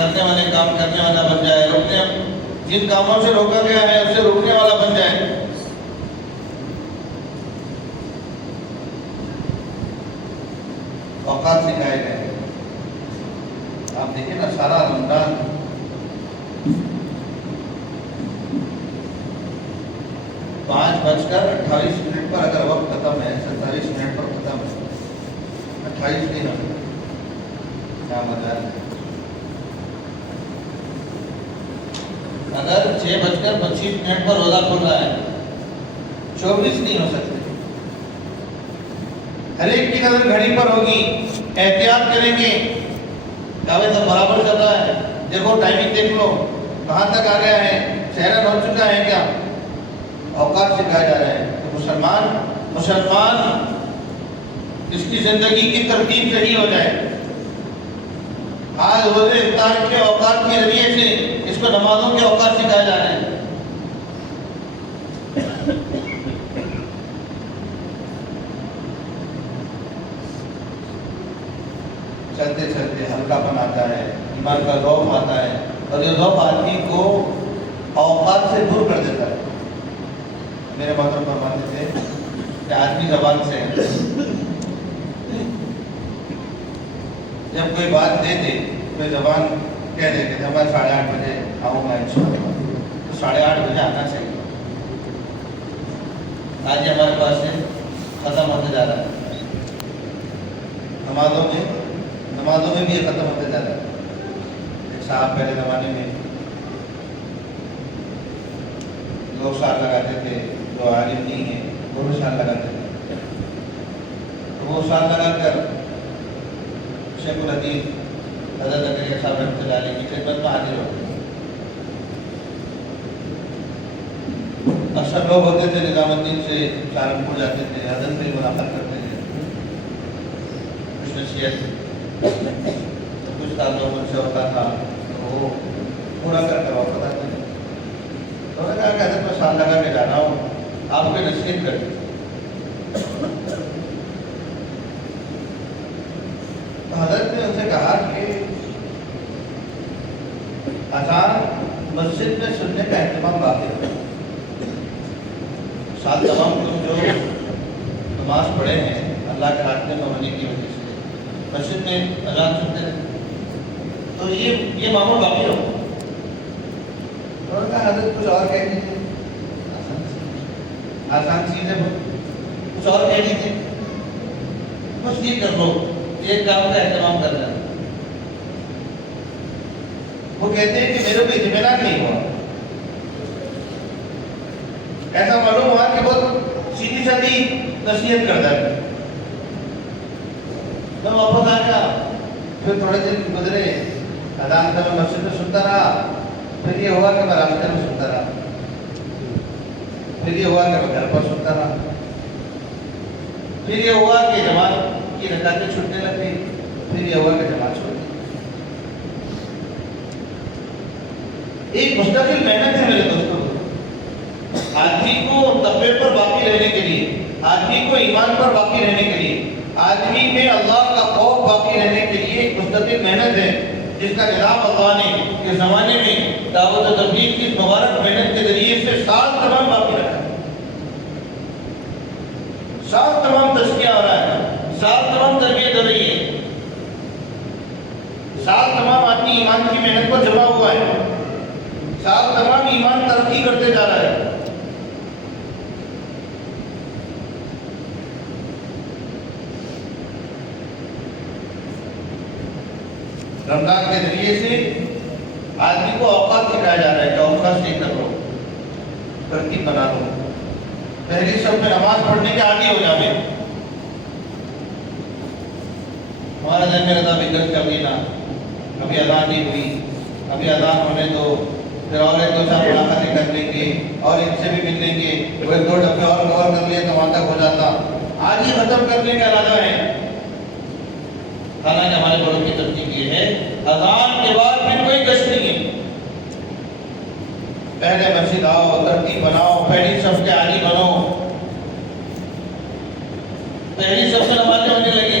کرنے والے کام کرنے والا بن جائے، جن کاموں سے روکا گیا ہے اسے روکنے والا بن جائے۔ اوقات سکھائے گئے۔ آپ دیکھیں نا سارا رمضان 5:28 پر اگر وقت ختم ہے، 27 منٹ پر ختم ہے، 28 دن ہو کیا مزہ ہے۔ اگر 6:25 پر روزہ کھل رہا ہے، 24 دن ہو سکتے ہیں۔ ہر ایک کی نظر گھڑی پر ہوگی، احتیاط کریں گے، کعبے تو برابر چل رہا ہے، دیکھو ٹائمنگ دیکھ لو کہاں تک آ گیا ہے، سحر ہو چکا ہے کیا، اوقات سکھائے جا رہے ہیں۔ تو مسلمان اس کی زندگی کی ترتیب صحیح ہو جائے۔ آج روزے افطار کے اوقات کے ذریعے سے اس کو نمازوں کے اوقات سکھائے جا رہے ہیں۔ چلتے چلتے ہلکا پن آتا ہے، ایمان کا ذوق آتا ہے، اور یہ ذوق آدمی کو اوقات سے دور کر دیتا ہے۔ میرے محترم فرماتے تھے کہ آدمی زبان سے جب کوئی بات دے دے، کوئی زبان کہہ دے کہ میں 8:30 بجے آؤں گا انشاءاللہ، تو 8:30 بجے آنا چاہیے۔ آج ہمارے پاس سے ختم ہوتے جا رہا ہے، نمازوں میں بھی یہ ختم ہوتے جا رہا ہے۔ ایک صاحب پہلے زمانے میں لوگ سال لگاتے تھے، جو عالم نہیں ہیں وہ بھی سال لگاتے تھے، تو وہ سال لگا کر شیخ الحدیث حضرت زکریا صاحب رحمۃ اللہ علیہ کی خدمت میں حاضر ہوتے تھے۔ اکثر لوگ ہوتے تھے نظام الدین سے سہارنپور جاتے تھے، حضرت سے ملاقات کرتے تھے، کچھ نصیحت کچھ تعلق ان سے ہوتا تھا، تو وہ پورا کر کے واپس آتے تھے۔ تو انہوں نے کہا کہ حضرت میں سال لگا کے جانا ہوں، آپ کو نصیحت کر دی۔ حضرت نے ان سے کہا کہ اذان مسجد میں سننے کا اہتمام باقی ہے، سال تمام تم جو نماز پڑھے ہیں اللہ کے راستے میں ہونے کی وجہ سے مسجد میں اذان سنتے رہے، تو یہ معمول باقی ہو۔ انہوں نے کہا حضرت کچھ اور کہہ دیجیے، آسان چیز ہے، کچھ اور کہہ دیجیے، کچھ نہیں کر لو، ایک کام کا اہتمام کر رہے ہیں۔ وہ کہتے ہیں کہ میرے کو اطمینان نہیں ہوا، ایسا معلوم ہوا کہ بہت سیدھی سادھی نصیحت کرتا ہے۔ میں واپس آ گیا، پھر تھوڑے دن گزرے، اذان کا میں مسجد میں سنتا رہا، پھر یہ ہوا کہ میں راستے میں سنتا رہا، پھر یہ ہوا کہ میں گھر پر سنتا رہا، پھر یہ ہوا کہ جماعت کی رکعتیں چھوٹنے لگ گئی، پھر یہ ہوا کہ جماعت چھوڑ گئی۔ ایک مستقل محنت ہے میرے دوستوں، آدمی کو تقوی پر باقی رہنے کے لیے، آدمی کو ایمان پر باقی رہنے کے لیے، آدمی میں اللہ کا خوف باقی رہنے کے لیے ایک مستقل محنت ہے، جس کا نظام اللہ نے اس زمانے میں دعوت و تبلیغ کی مبارک محنت کے ذریعے سے سال تمام باقی رکھا ہے۔ سال تمام تزکیہ ہو رہا ہے، سال تمام تربیت ہو رہی ہے، سال تمام آدمی ایمان کی محنت پر جمع ہوا ہے، سال تمام ایمان ترقی کرتے جا رہا ہے۔ رمضان کے ذریعے سے آدمی کو اوقات سکھایا جا رہا ہے کہ اوقات سے کر لو، ترتیب بنا لو، پہلی صف میں نماز پڑھنے کے عادی ہو جاوے۔ ہمارا ذہن میں رہتا بھی گھر چل گئی نا، کبھی اذان نہیں ہوئی، ابھی اذان ہونے دو، پھر اور ایک دو چار ملاقاتیں کر لیں گے اور ان سے بھی مل لیں گے، وہ ایک دو ڈبے اور کور کر لیے تو وہاں تک ہو جاتا، آج ہی ختم کرنے کا ارادہ ہے۔ حالانکہ ہمارے بڑوں کی ترتیب یہ ہے، اذان کے بعد پھر کوئی گشت نہیں ہے، پہلے مسجد آؤ، ترتیب بناؤ، پہلی صف کے عالی بنو، پہلی صف میں نمازیں ہونے لگے۔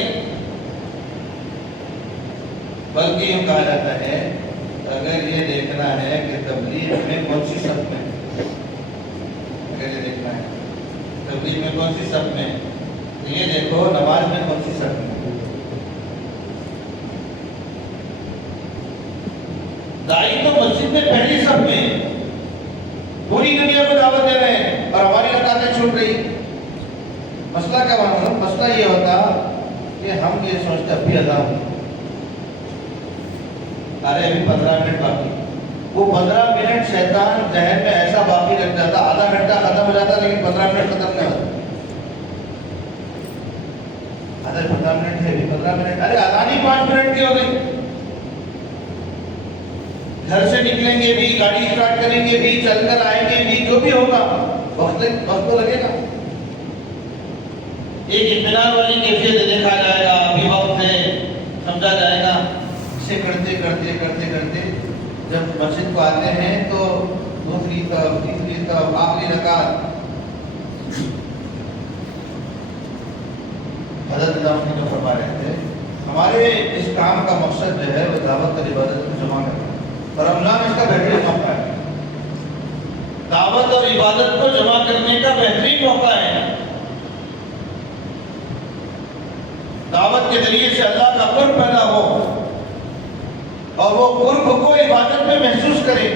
بلکہ یوں کہا جاتا ہے اگر یہ دیکھنا ہے کہ تبلیغ میں کون سی صف میں، اگر یہ دیکھنا ہے تبلیغ میں کون سی صف میں، تو یہ دیکھو نماز میں کون سی صف میں۔ داعی تو مسجد میں پہلی صف میں پوری دنیا کو دعوت دے رہے ہیں اور ہماری رکعتیں چھوٹ رہی۔ مسئلہ کیا معلوم؟ مسئلہ یہ ہوتا کہ ہم یہ سوچتے ابھی ادا ہو، ارے ابھی 15 منٹ باقی، وہ 15 منٹ شیطان ذہن میں ایسا باقی رکھ جاتا، آدھا گھنٹہ ختم ہو جاتا لیکن 15 منٹ ختم نہیں ہوتا۔ ارے 15 منٹ ہے، 15 منٹ، ارے اذان ہی 5 منٹ کی ہو گئی۔ گھر سے نکلیں گے بھی، گاڑی اسٹارٹ کریں گے بھی، چل کر آئیں گے بھی، جو بھی ہوگا وقت تو لگے گا۔ ایک اطمینان والی کیفیت دیکھا جائے گا، ابھی وقت ہے، سمجھا جائے گا۔ اسے کرتے کرتے کرتے کرتے جب مسجد کو آتے ہیں تو دوسری طرف، تیسری طرف، آخری رکعت۔ حضرت اللہ نے فرما رہے تھے ہمارے اس کام کا مقصد جو ہے وہ دعوت اور عبادت کو جمع کرنا، اور رمضان اس کا بہترین موقع ہے۔ دعوت اور عبادت کو جمع کرنے کا بہترین موقع ہے۔ دعوت کے ذریعے سے اللہ کا قرب پیدا ہو اور وہ قرب کو عبادت میں محسوس کرے،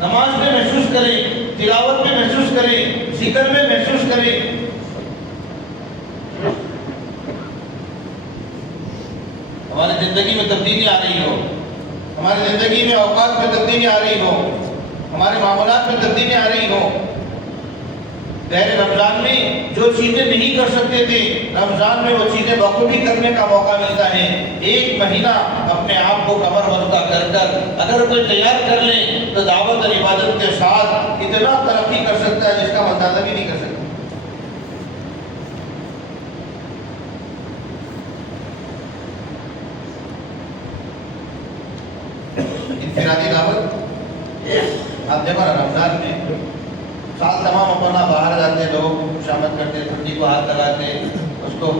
نماز میں محسوس کرے، تلاوت میں محسوس کرے، ذکر میں محسوس کرے۔ ہماری زندگی میں تبدیلی آ رہی ہو، ہماری زندگی میں اوقات میں تبدیلی آ رہی ہو، ہمارے معاملات میں تبدیلی آ رہی ہو۔ پہلے رمضان میں جو چیزیں نہیں کر سکتے تھے، رمضان میں وہ چیزیں بخوبی کرنے کا موقع ملتا ہے۔ ایک مہینہ اپنے آپ کو کمر بستہ کر کر اگر کوئی تیار کر لے تو دعوت اور عبادت کے ساتھ اتنا ترقی کر سکتا ہے جس کا اندازہ بھی نہیں کر سکتا۔ انفرادی دعوت آپ دیکھو نا، رمضان میں سال تمام اپنا باہر جاتے لوگ، خوشامد کرتے، ٹھنڈی کو ہاتھ لگاتے، اس کو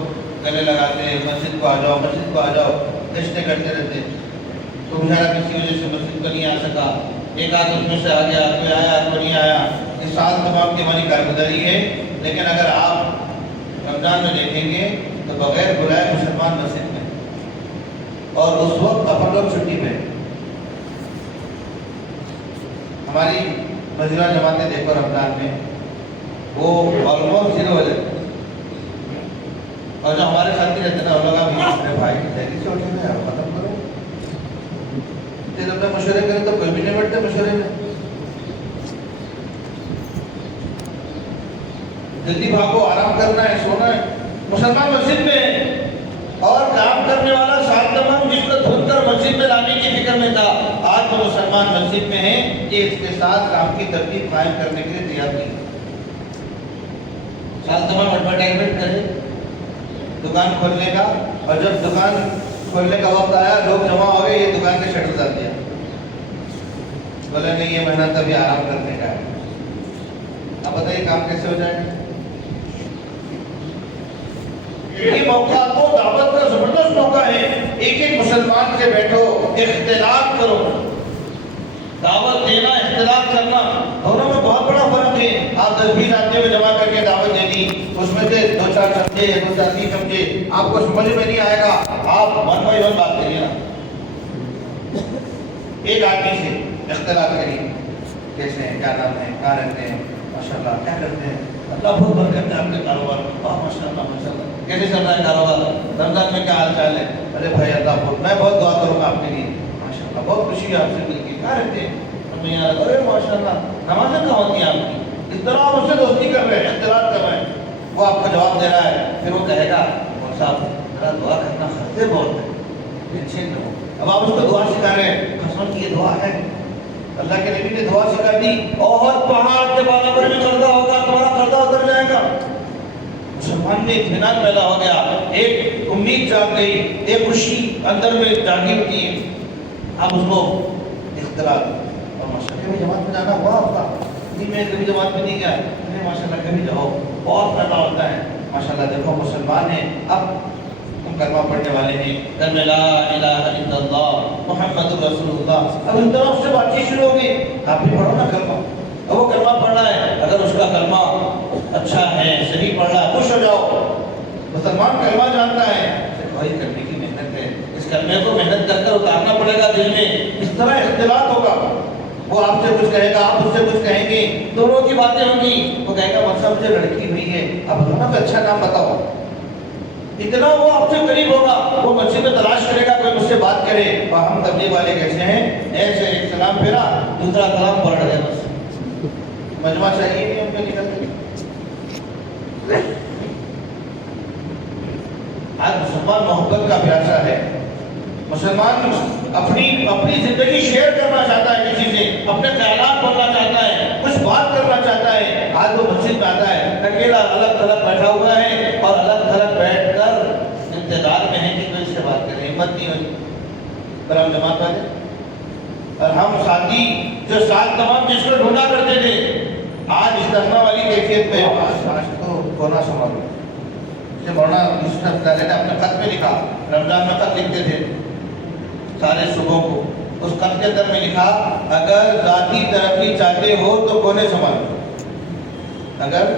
گلے لگاتے، مسجد کو آ جاؤ، مسجد کو آ جاؤ، گشتیں کرتے رہتے۔ تو مجھے کسی وجہ سے مسجد کو نہیں آ سکا، ایک آدھ اس میں سے آ گیا، کوئی آیا کوئی نہیں آیا، اس سال تمام کی ہماری کارگزاری ہے۔ لیکن اگر آپ رمضان میں دیکھیں گے تو بغیر بلائے مسلمان مسجد میں، اور اس وقت اپن لوگ چھٹی پہ۔ ہماری مجموعہ جماعتیں دیکھو رمضان میں وہ آلموسٹ 0 بجے، اور جو ہمارے ساتھی رہتے ہیں نا وہ لوگ اپنے بھائی دہلی سے اٹھے ہوئے ہیں، ختم کرو جب اپنے مشورے کریں تو کوئی بھی نہیں بیٹھتے مشورے میں، جلدی بھاگو، آرام کرنا ہے، سونا ہے۔ مسلمان مسجد میں اور کام کرنے والا ساتھ تمام جس کو دھن کر مسجد میں لانے کی فکر میں تھا، آج تو مسلمان مسجد میں ہیں کہ اس کے ساتھ کام کی ترتیب قائم کرنے کے لیے تیار نہیں۔ ساتھ تمام ایڈورٹائزمنٹ کرے دکان کھولنے کا، اور جب دکان کھولنے کا وقت آیا لوگ جمع ہو گئے، یہ دکان کے شٹر ڈال دیا، بولے نہیں یہ مہینہ تبھی آرام کرنے کا ہے۔ اب بتائیے کام کیسے ہو جائے گا؟ یہ موقع تو دعوت کا زبردست موقع ہے۔ ایک ایک مسلمان سے بیٹھو، اختلاف کرو۔ دعوت دینا، اختلاف کرنا، دونوں میں بہت بڑا فرق ہے۔ آپ 10-20 آدمیوں کو جمع کر کے دعوت دے دی، اس میں سے 2-4 سمجھے، 2-4 نہیں سمجھے، آپ کو سمجھ میں نہیں آئے گا، آپ 1 by 1 بات کریے نا۔ ایک آدمی سے اختلاف کریے، کیسے ہیں، کیا نام ہے، کہاں رہتے ہیں، ماشاءاللہ کیا کرتے ہیں، اللہ بہت برکت ہے آپ کے کاروبار میں، ماشاءاللہ ماشاءاللہ کیسے چل رہا ہے کاروبار، رمضان میں کیا حال چال ہے، ارے بھائی اللہ بہت، میں بہت دعا کروں گا آپ کے لیے، ماشاءاللہ بہت خوشی ہے آپ سے مل کے، کہاں رہتے ہیں، ارے ماشاءاللہ نمازیں کہاں ہوتی ہیں آپ کی، اس طرح آپ اس سے دوستی کر رہے ہیں، اختلاف کر رہے ہیں، وہ آپ کو جواب دے رہا ہے، پھر وہ کہے گا مول صاحب ذرا دعا کرنا، خرچے بہت ہے، ٹینشن نہ ہو۔ اب آپ اس کو دعا سکھا رہے ہیں، قسم کی یہ دعا ہے، اللہ کے نبی نے دعا سکھا دی، اور پہاڑ کے بالا پر بھی قرضہ ہوگا، تمہارا قرضہ اتر جائے گا۔ مسلمان میں اطمینان پیدا ہو گیا، ایک امید جاگ گئی، ایک خوشی اندر میں جاگی ہوتی ہے۔ اب اس کو اختلاف اور ماشاءاللہ کبھی جماعت میں جانا ہوا آپ کا؟ نہیں میں کبھی جماعت میں نہیں گیا، نہیں ماشاءاللہ کبھی جاؤ، بہت پیدا ہوتا ہے۔ ماشاءاللہ دیکھو مسلمان ہیں، اب کلمہ پڑھنے والے ہیں، گھر میں لا الہ الا اللہ محمد رسول اللہ، اب ان طرف سے بات چیت شروع ہوگی، آپ بھی پڑھو نا کلمہ، اب وہ کلمہ پڑھنا ہے، اگر اس کا کلمہ اچھا ہے، صحیح پڑھ رہا ہے، خوش ہو جاؤ، مسلمان کلمہ جانتا ہے، بھائی کرنے کی محنت ہے، اس کلمے کو محنت کر کر اتارنا پڑے گا دل میں، اس طرح اختلاط ہوگا، وہ آپ سے کچھ کہے گا، آپ اس سے کچھ کہیں گے، دونوں کی باتیں ہوں گی، وہ کہے گا مطلب مجھے لڑکی ہوئی ہے، اب بتانا تو اچھا نام بتاؤ، اتنا وہ آپ سے قریب ہوگا، وہ مسجد میں تلاش کرے گا کوئی مجھ سے بات کرے، ہم تبلیغ والے کیسے ہیں، ایسے ایک سلام پھیرا دوسرا سلام پلٹ گیا، بس مجمع چاہیے نہیں ہم پہ نکلتے۔ آج مسلمان محبت کا پیاسا ہے، مسلمان اپنی زندگی شیئر کرنا چاہتا ہے کسی سے، اپنے خیالات بولنا چاہتا ہے، کچھ بات کرنا چاہتا ہے، آج وہ مسجد میں آتا ہے اکیلا الگ تھلگ بیٹھا ہوا ہے اور الگ تھلگ بیٹھ کر انتظار میں ہے کہ کوئی اس سے بات کرے، ہمت نہیں ہوتی، پر ہم جماعت والے اور ہم ساتھی جو ساتھ تمام جس کو ڈھونڈا کرتے تھے، آج اس دفعہ والی کیفیت میں آج تو کونا سنبھالو، مولانا یوسف عبداللہ نے اپنے خط میں لکھا، رمضان میں خط لکھتے تھے سارے صبح کو، اس خط کے اندر میں لکھا اگر ذاتی ترقی چاہتے ہو تو کونے سنبھالو، اگر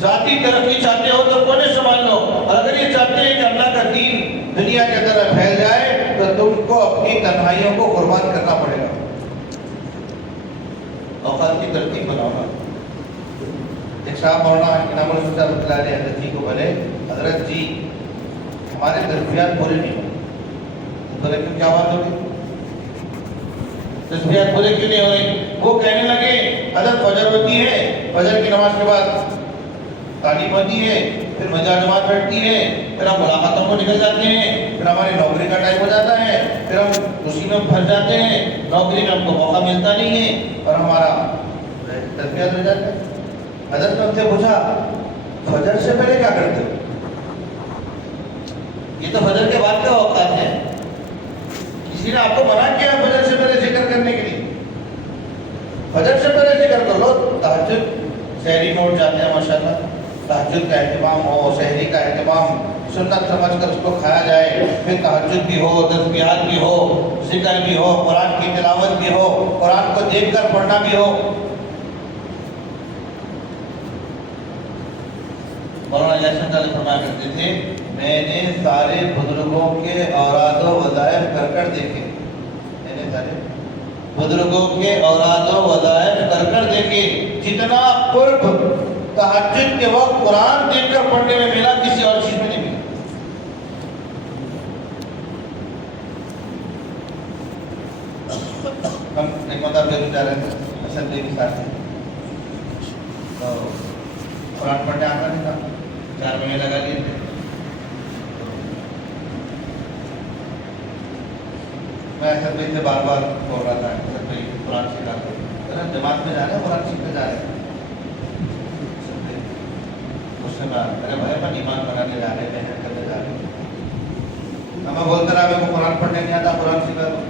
ذاتی ترقی چاہتے ہو تو کونے سنبھال لو، اور اگر یہ چاہتے ہیں کہ اللہ کا دین دنیا کے اندر پھیل جائے تو تم کو اپنی تنہائیوں کو قربان کرنا پڑے گا، اوقات کی ترتیب بناؤ۔ ایک صاحب مولانا انعام الحسن صاحب اللہ علیہ حضرت جی کو بولے حضرت جی ہمارے تسبیحات پورے نہیں ہوئے، بولے کیوں کیا بات ہوگی، تسبیحات پورے کیوں نہیں ہو رہی؟ وہ کہنے لگے حضرت فجر ہوتی ہے، فجر کی نماز کے بعد تعلیم ہوتی ہے، پھر مجاز جماعت بیٹھتی ہے، پھر ہم ملاقاتوں کو نکل جاتے ہیں، پھر ہماری نوکری کا ٹائم ہو جاتا ہے، پھر ہم اسی میں پھنس جاتے ہیں، نوکری میں ہم کو موقع ملتا نہیں ہے اور ہمارا تسبیحات ہو جاتا ہے۔ حضرت نے ان سے پوچھا فجر سے پہلے کیا کرتے ہو؟ یہ تو فجر کے بعد کا اوقات ہے، کسی نے آپ کو منع کیا فجر سے پہلے ذکر کرنے کے لیے؟ فجر سے پہلے ذکر کر لو، تہجد سحری میں اٹھ جاتے ہیں ماشاءاللہ، تہجد کا اہتمام ہو، سحری کا اہتمام سنت سمجھ کر اس کو کھایا جائے، پھر تہجد بھی ہو، تسبیحات بھی ہو، ذکر بھی ہو، قرآن کی تلاوت بھی ہو، قرآن کو دیکھ کر پڑھنا بھی ہو۔ مولانا یاسین علی فرمایا کرتے تھے میں نے سارے بزرگوں کے اوراد و وظائف کر کر دیکھے، میں نے سارے بزرگوں کے اوراد و وظائف کر کر دیکھے، جتنا قرب تہجد کے وقت قرآن دیکھ کر پڑھنے میں ملا کسی اور چیز میں نہیں ملا۔ ہم ایک مطلب پھر جا رہے تھے اسمبلی کے ساتھ، تو قرآن پڑھنے آتا نہیں تھا، 4 مہینے لگا لیے تھے، میں اسمبلی سے بار بار بول رہا تھا اسمبلی قرآن سکھاتے ہیں، جماعت میں جا رہے ہیں قرآن سیکھنے جا رہے ہیں، اس سے بات ارے بھائی اپن ایمان بنانے جا رہے ہیں، محنت کرنے جا رہے ہیں، ہمیں بولتے رہا میرے کو قرآن پڑھنے نہیں آتا، قرآن سیکھا دو،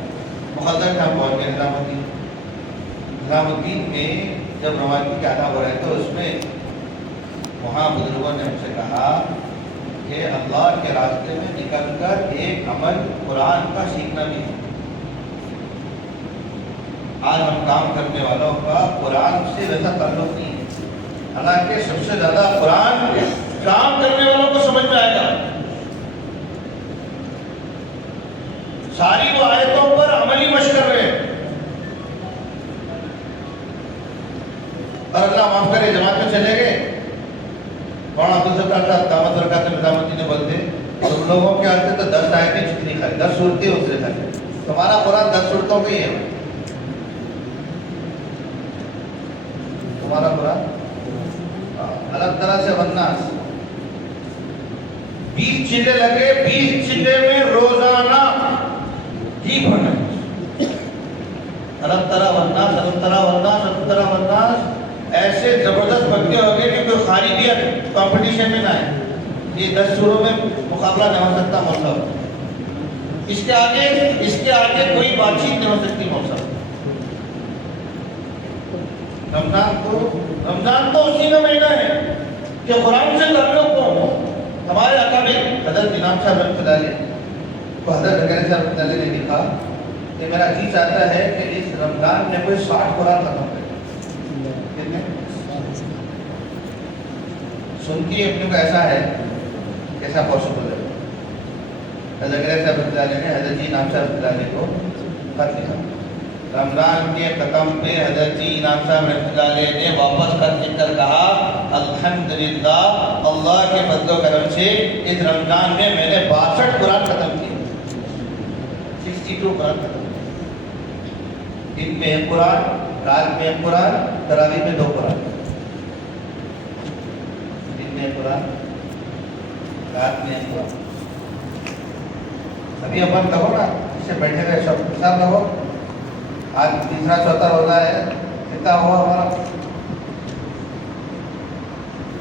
مقدر تھا بہت کے نظام الدین میں جب روانگی کے آدھا ہو رہے تو اس میں وہاں بزرگوں نے ہم سے کہا کہ اللہ کے راستے میں نکل کر ایک عمل قرآن کا سیکھنا بھی ہے۔ آج ہم کام کرنے والوں کا قرآن سے ویسا تعلق نہیں ہے، حالانکہ سب سے زیادہ قرآن کام کرنے والوں کو سمجھ میں آئے گا، ساری وہ آیتوں پر عملی مشق کر رہے ہیں، اور اللہ معاف کرے جماعت میں چلے گئے، مولانا عبدالستار صاحب دعوت برکات نظامتی نے بولتے تم لوگوں کے آتے تو 10 آیتیں جتنی کھائی، 10 صورتیں اس سے کھائی، تمہارا قرآن 10 صورتوں میں ہی ہے، تمہارا قرآن الگ طرح سے والناس 20 چلے لگے، 20 چلے میں روزانہ ہی پڑھنا، الگ طرح والناس، الگ طرح والناس، الگ طرح والناس، ایسے زبردست بکتے ہو گئے کہ کوئی خارجی کمپٹیشن میں نہ ہے، یہ 10 سوروں میں مقابلہ نہیں ہو سکتا موسیٰ، اس کے آگے کوئی بات چیت نہیں ہو سکتی موسیٰ۔ رمضان تو اسی کا مہینہ ہے کہ قرآن سے تعلق ہو، ہمارے اکابر حضرت امام صاحب رحمۃ اللہ علیہ کو حضرت زکریا صاحب رحمۃ اللہ علیہ نے لکھا کہ میرا جی چاہتا ہے کہ اس رمضان میں کوئی 60 قرآن ختم کرے. کتنے؟ سن کے اپنے کو ایسا ہے کیسا پاسبل ہے. حضرت زکریا صاحب رحمۃ اللہ علیہ نے حضرت جی امام صاحب رحمۃ اللہ علیہ کو خط لکھا. رمضان کے ختم پہ حضرت جی امام صاحب رحمۃ اللہ علیہ نے واپس خط لکھ کر کہا الحمدللہ اللہ کے فضل و کرم سے اس رمضان میں میں نے 62 قرآن ختم کیے. 62 قرآن ختم کیے. دن میں 1 قرآن, رات میں 1 قرآن, تراویح میں 2 قرآن. دن میں 1 قرآن, رات میں 1 قرآن. ابھی اپن کہو نا اس سے بیٹھے ہوئے سب سب کہو آج تیسرا چوتھا روزہ ہے, کتنا ہوا ہمارا؟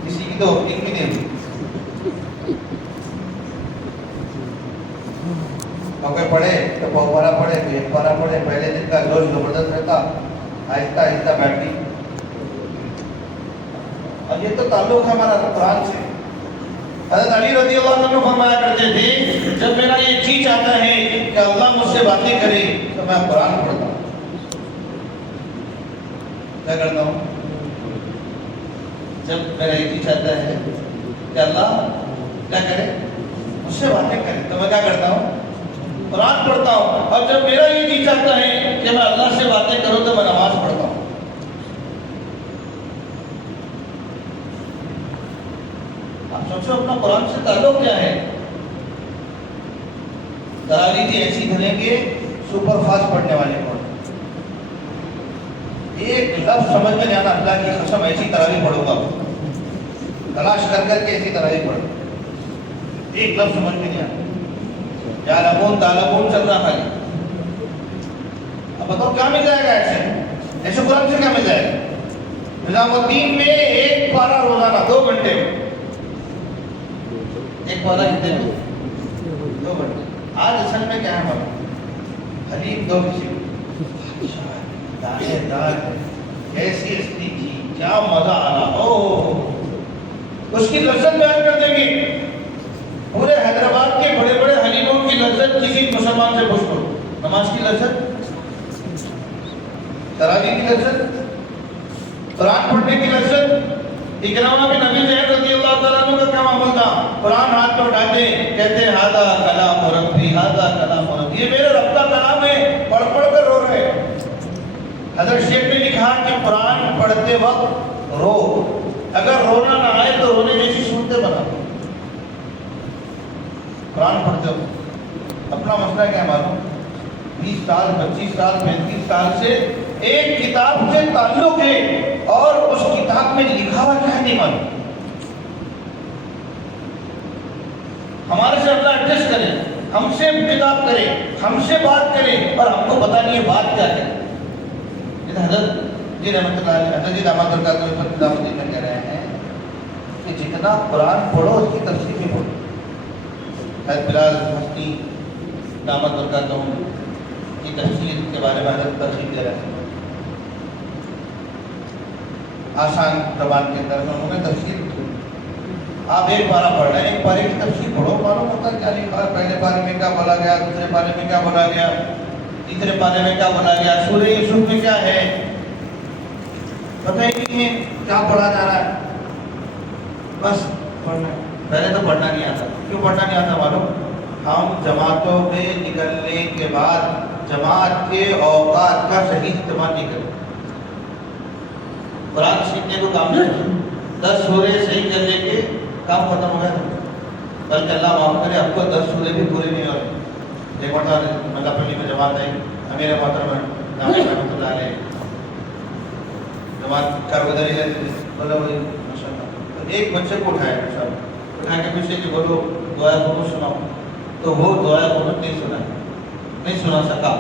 کسی کی تو ایک بھی نہیں ہوئی. کوئی پڑھے تو پاؤ پارا پڑھے, تو 1 پارا پڑھے. پہلے دن کا جوش زبردست رہتا, آہستہ آہستہ بیٹھتی. اور یہ تو تعلق ہے ہمارا قرآن سے. حضرت علی رضی اللہ عنہ فرمایا کرتے تھے جب میرا یہ جی چاہتا ہے کہ اللہ مجھ سے باتیں کرے تو میں قرآن پڑھتا ہوں. کیا کرتا ہوں؟ جب میرا یہ جی چاہتا ہے کہ اللہ کیا کرے, مجھ سے باتیں کرے, تو میں کیا کرتا ہوں؟ قرآن پڑھتا ہوں. اور جب میرا یہ جی چاہتا ہے کہ میں اللہ سے باتیں کروں تو میں نماز پڑھتا ہوں. آپ سوچو اپنا قرآن سے تعلق کیا ہے. تراویح بھی ایسی بھریں گے سپر فاسٹ پڑھنے والے کو ایک لفظ سمجھ میں نہیں آنا, اللہ کی قسم ایسی تراویح پڑھوں گا, تلاش کر کر کے ایسی تراویح پڑھوں, ایک لفظ سمجھ میں نہیں آنا. یعلمون تعلمون چل رہا خالی. اب بتاؤ کیا مل جائے گا ایسے ایسے قرآن سے کیا مل جائے گا؟ نظام الدین میں 1 پارہ روزانہ 2 گھنٹے میں. 1 پارہ کتنے میں؟ 2 گھنٹے. آج اصل میں کیا ہے ہمارا حلیم 2 کسی دانے دار ایسی ایسی جی کیا مزہ آنا ہو, اس کی لذت بیان کر دیں گے. پورے حیدرآباد کے بڑے بڑے حلیموں کی لذت کسی مسلمان سے پوچھ کرو. نماز کی لذت, تراویح کی لذت, قرآن پڑھنے کی لذت. اکرامہ بن ابی جہل رضی اللہ تعالیٰ عنہ کا کیا معمول تھا؟ قرآن ہاتھ میں اٹھاتے کہتے ھذا کلام ربی ھذا کلام ربی, یہ میرے رب کا کلام ہے. پڑھ پڑھ کر رو رہے. حضرت شیخ نے لکھا کہ قرآن پڑھتے وقت رو, اگر رونا نہ آئے تو رونے جیسی صورتیں بنا. قرآن پڑھتے وقت اپنا مسئلہ کیا معلوم, 20 سال 25 سال 35 سال سے ایک کتاب سے تعلق ہے اور اس کتاب میں لکھا ہوا کیا ہے نہیں معلوم. ہمارے سے اللہ ایڈجسٹ کرے, ہم سے کتاب کرے, ہم سے بات کرے اور ہم کو پتا نہیں ہے بات کیا ہے. حضرت جی رحمۃ اللہ علیہ حضرت جی داماد برکاتہ میں کہہ رہے ہیں کہ جتنا قرآن پڑھو اس کی تفسیر بھی پڑھو. حضرت بلال حسنی داماد برکاتہ کی تفسیر کے بارے میں حضرت تفسیر دے رہے ہیں. آسان زبان کے اندر انہوں نے تفسیر, آپ 1 پارہ پڑھ رہے ہیں, 1 پارے کی تفسیر پڑھو, معلوم ہوتا ہے کیا لکھا ہے. پہلے پارے میں کیا بولا گیا, دوسرے پارے میں کیا بولا گیا, تیسرے پارے میں کیا بولا گیا, سورہ یوسف میں کیا ہے, پتہ ہی نہیں ہے کیا پڑھا جا رہا ہے. بس پڑھنا, پہلے تو پڑھنا نہیں آتا. کیوں پڑھنا نہیں آتا معلوم؟ ہم جماعتوں میں نکلنے کے بعد جماعت کے اوقات کا صحیح استعمال نہیں کرتے. قرآن سیکھنے کو کام نہیں, 10 سورے صحیح کر لے کے کام ختم ہو گیا. بلکہ اللہ معاف کرے آپ کو 10 سورے بھی پورے نہیں ہو رہے. ایک مرتبہ ملا پلی میں جماعت ہے, امیر محترم رحمۃ اللہ علیہ جماعت کارگزاری لیتے تھے, بولا وہی ماشاء اللہ. تو ایک بچے کو اٹھایا صاحب, اٹھا کے پیچھے کہ بولو دعا قنوت سناؤ, تو وہ دعا قنوت نہیں سنا سکا.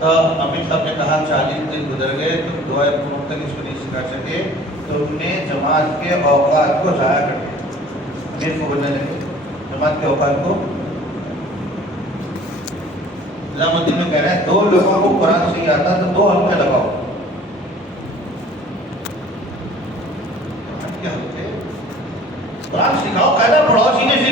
تو امیر صاحب نے کہا 40 دن گزر گئے تم دعا قنوت تک اس کو نہیں سکھا سکے, تو انہوں نے جماعت کے اوقات کو ضائع کر دیا. امیر کو بولنے لگے جماعت کے اوقات کو. نظام الدین میں کہہ رہے ہیں 2 لوگوں کو قرآن سے آتا تو 2 حلقے لگاؤ. کیا حلقے؟ قرآن سکھاؤ, قاعدہ پڑھاؤ سیدھے سیدھے.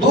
2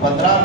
15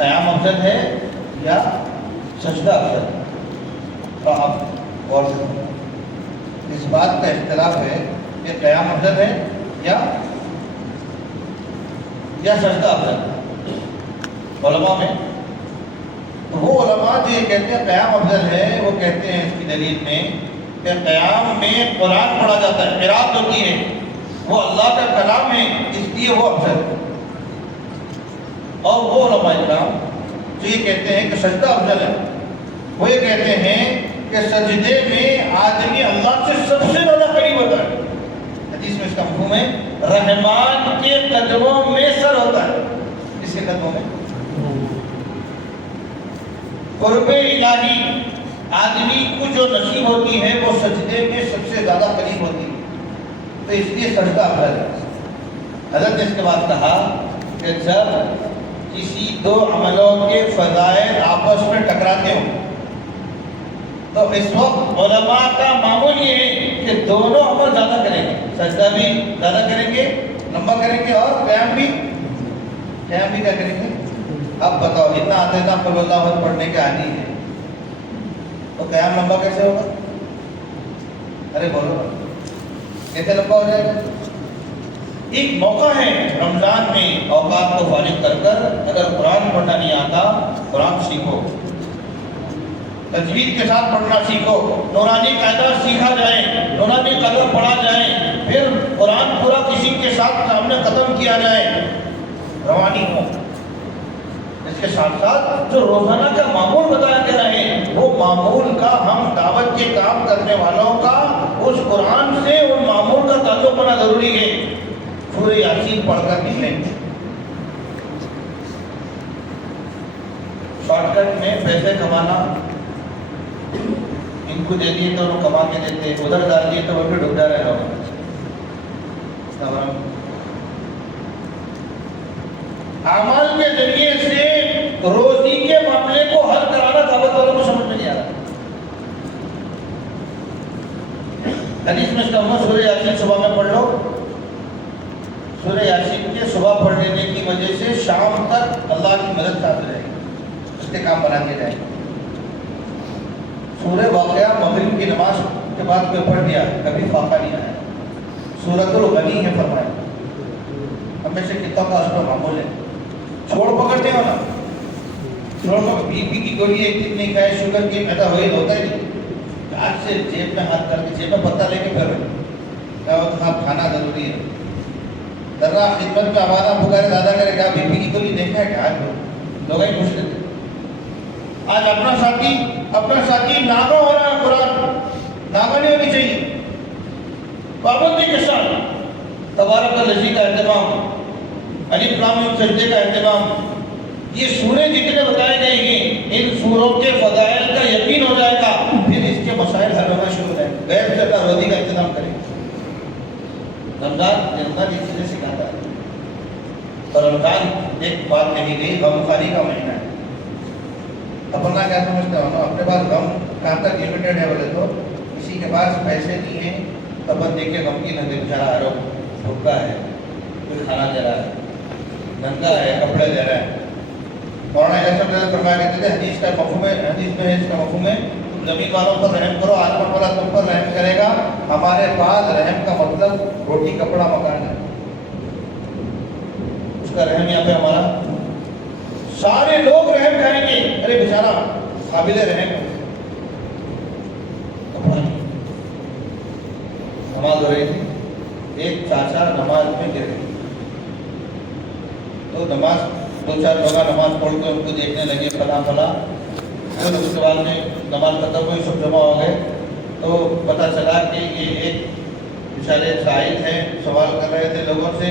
قیام افضل ہے یا سجدہ افضل؟ تو آپ غور سے اس بات کا اختلاف ہے کہ قیام افضل ہے یا سجدہ افضل علماء میں. تو وہ علماء جو یہ کہتے ہیں قیام افضل ہے، وہ کہتے ہیں اس کی دلیل میں کہ قیام میں قرآن پڑھا جاتا ہے، قرات ہوتی ہے، وہ اللہ کا کلام ہے، اس لیے وہ افضل ہے. اور وہ علماء اکرام جو یہ کہتے ہیں کہ سجدہ افضل ہے، وہ یہ کہتے ہیں کہ سجدے میں آدمی اللہ سے سب سے زیادہ قریب ہوتا ہے. حدیث میں اس کا مفہوم ہے رحمان کے قدموں میں سر ہوتا ہے. اس کے قدموں میں قرب الہی آدمی کو جو نصیب ہوتی ہے وہ سجدے میں سب سے زیادہ قریب ہوتی ہے، تو اس لیے سجدہ افضل ہے. حضرت نے اس کے بعد کہا کہ جب کسی دو عملوں کے فضائل آپس میں ٹکراتے ہوں تو اس وقت علماء کا معمول یہ ہے کہ دونوں عمل زیادہ کریں گے، سجدہ بھی زیادہ کریں گے، لمبا کریں گے، اور قیام بھی کیا کریں گے. اب بتاؤ اتنا آتے تھا قل اللہ احد پڑھنے کے عادی ہے تو قیام لمبا کیسے ہوگا؟ ارے بولو کیسے لمبا ہو جائے گا؟ ایک موقع ہے رمضان میں اوقات کو فارغ کر کر اگر قرآن پڑھنا نہیں آتا قرآن سیکھو، تجوید کے ساتھ پڑھنا سیکھو، نورانی قاعدہ سیکھا جائے، نورانی قاعدہ پڑھا جائے، پھر قرآن پورا کسی کے ساتھ سامنے ختم کیا جائے، روانی ہو. اس کے ساتھ ساتھ جو روزانہ کا معمول بتایا گیا ہے وہ معمول کا ہم دعوت کے کام کرنے والوں کا اس قرآن سے ان معمول کا تعلق ہونا ضروری ہے. سورہ یاسین پڑھ کر نکلیں، شارٹ کٹ میں پیسے کمانا، ان کو دے دیے تو وہ کما کے دیتے، ادھر ڈال دیے تو وہ بھی ڈوبا رہے گا. اعمال کے ذریعے سے روزی کے معاملے کو حل کرانا دعوت والوں کو سمجھ میں نہیں آ رہا. حدیث میں اس کا سورہ یاسین صبح میں پڑھ لو. سورہ یاسین کے صبح پڑھ لینے کی وجہ سے شام تک اللہ کی مدد حاصل رہے گی، اس کے کام بنا کے جائیں. سورہ واقعہ مغرب کی نماز کے بعد کوئی پڑھ دیا کبھی فاقہ نہیں آیا. سورۃ الغنی ہے فرمایا. ہم میں سے کتنا کا اس پر معمول ہے چھوڑ پکڑنے والا، چھوڑ پکڑ بی پی کی گولی ایک دن نہیں کھائے، شوگر کی پیدا ہوئی ہوتا ہی نہیں. آج سے جیب میں ہاتھ کر کے جیب میں پتہ لے کے پھر کھانا ضروری ہے. ذرا خدمت میں آوازہ پکارے زیادہ کرے گا بی پی کی گولی دیکھا ہے کہ آج لوگ ہی پوچھ لیتے. آج اپنا ساتھی ناغہ ہو رہا ہے. قرآن ناغہ نہیں ہونی چاہیے، پابندی کے ساتھ تبارک الذی کا اہتمام، الف لام میم سجدے کا اہتمام. یہ سورے جتنے بتائے گئے ہیں ان سوروں کے فضائل کا یقین ہو جائے گا، پھر اس کے مسائل حل ہونا شروع ہو جائے گا. غیر زیادہ روزی کا اہتمام کریں. رمضان جنت اس چیزیں سکھاتا ہے. اور رمضان ایک بات کہی گئی غم خواری کا مہینہ ہے. اپنا کیا سمجھتے ہو نا اپنے پاس غم کہاں تک لمیٹڈ ہے. بولے تو کسی کے پاس پیسے نہیں ہیں تو بس دیکھ کے غم کی نظر بچارا آ رہا بھوکا ہے، کوئی کھانا دے رہا ہے، ننگا ہے، کپڑے دے رہا ہے. مولانا اعظم فرمایا کرتے تھے حدیث کا مفہوم ہے، حدیث میں اس کا مفہوم ہے تم زمین والوں پر رحم کرو آسمان والا تم پر رحم کرے گا. ہمارے پاس رحم کا مطلب روٹی کپڑا مکان ہے. اس کا رحم یہاں پہ ہمارا سارے لوگ رحم کریں گے. ارے بیچارہ قابل رحم نماز ہو رہی تھی، ایک چاچا نماز میں گر گئے تو نماز دو چار لوگ نماز پڑھ کے ان کو دیکھنے لگے فلاں فلاں. پھر اس کے بعد میں نماز ختم ہوئی سب جمع ہو گئے تو پتہ چلا کہ یہ ایک بیچارے سائل ہیں سوال کر رہے تھے لوگوں سے.